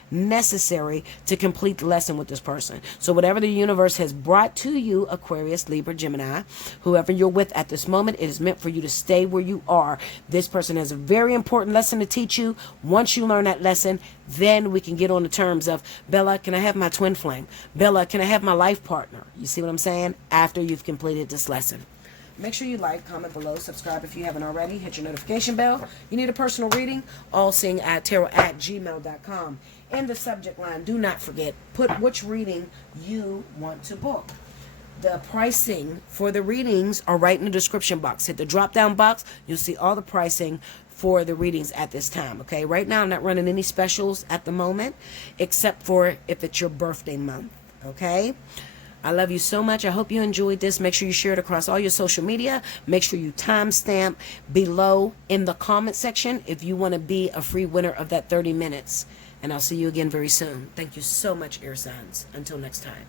necessary to complete the lesson with this person. So whatever the universe has brought to you, Aquarius, Libra, Gemini, whoever you're with at this moment, it is meant for you to stay where you are. This person has a very important lesson to teach you. Once you learn that lesson, then we can get on the terms of, Bella, can I have my twin flame? Bella, can I have my life partner? You see what I'm saying? After you've completed this lesson. Make sure you like, comment below, subscribe if you haven't already, hit your notification bell. You need a personal reading? Allseeingeyetarot@gmail.com. In the subject line, do not forget, put which reading you want to book. The pricing for the readings are right in the description box. Hit the drop down box. You'll see all the pricing for the readings at this time. Okay, right now I'm not running any specials at the moment, except for if it's your birthday month. Okay, I love you so much. I hope you enjoyed this. Make sure you share it across all your social media. Make sure you timestamp below in the comment section if you want to be a free winner of that 30 minutes. And I'll see you again very soon. Thank you so much, air signs. Until next time.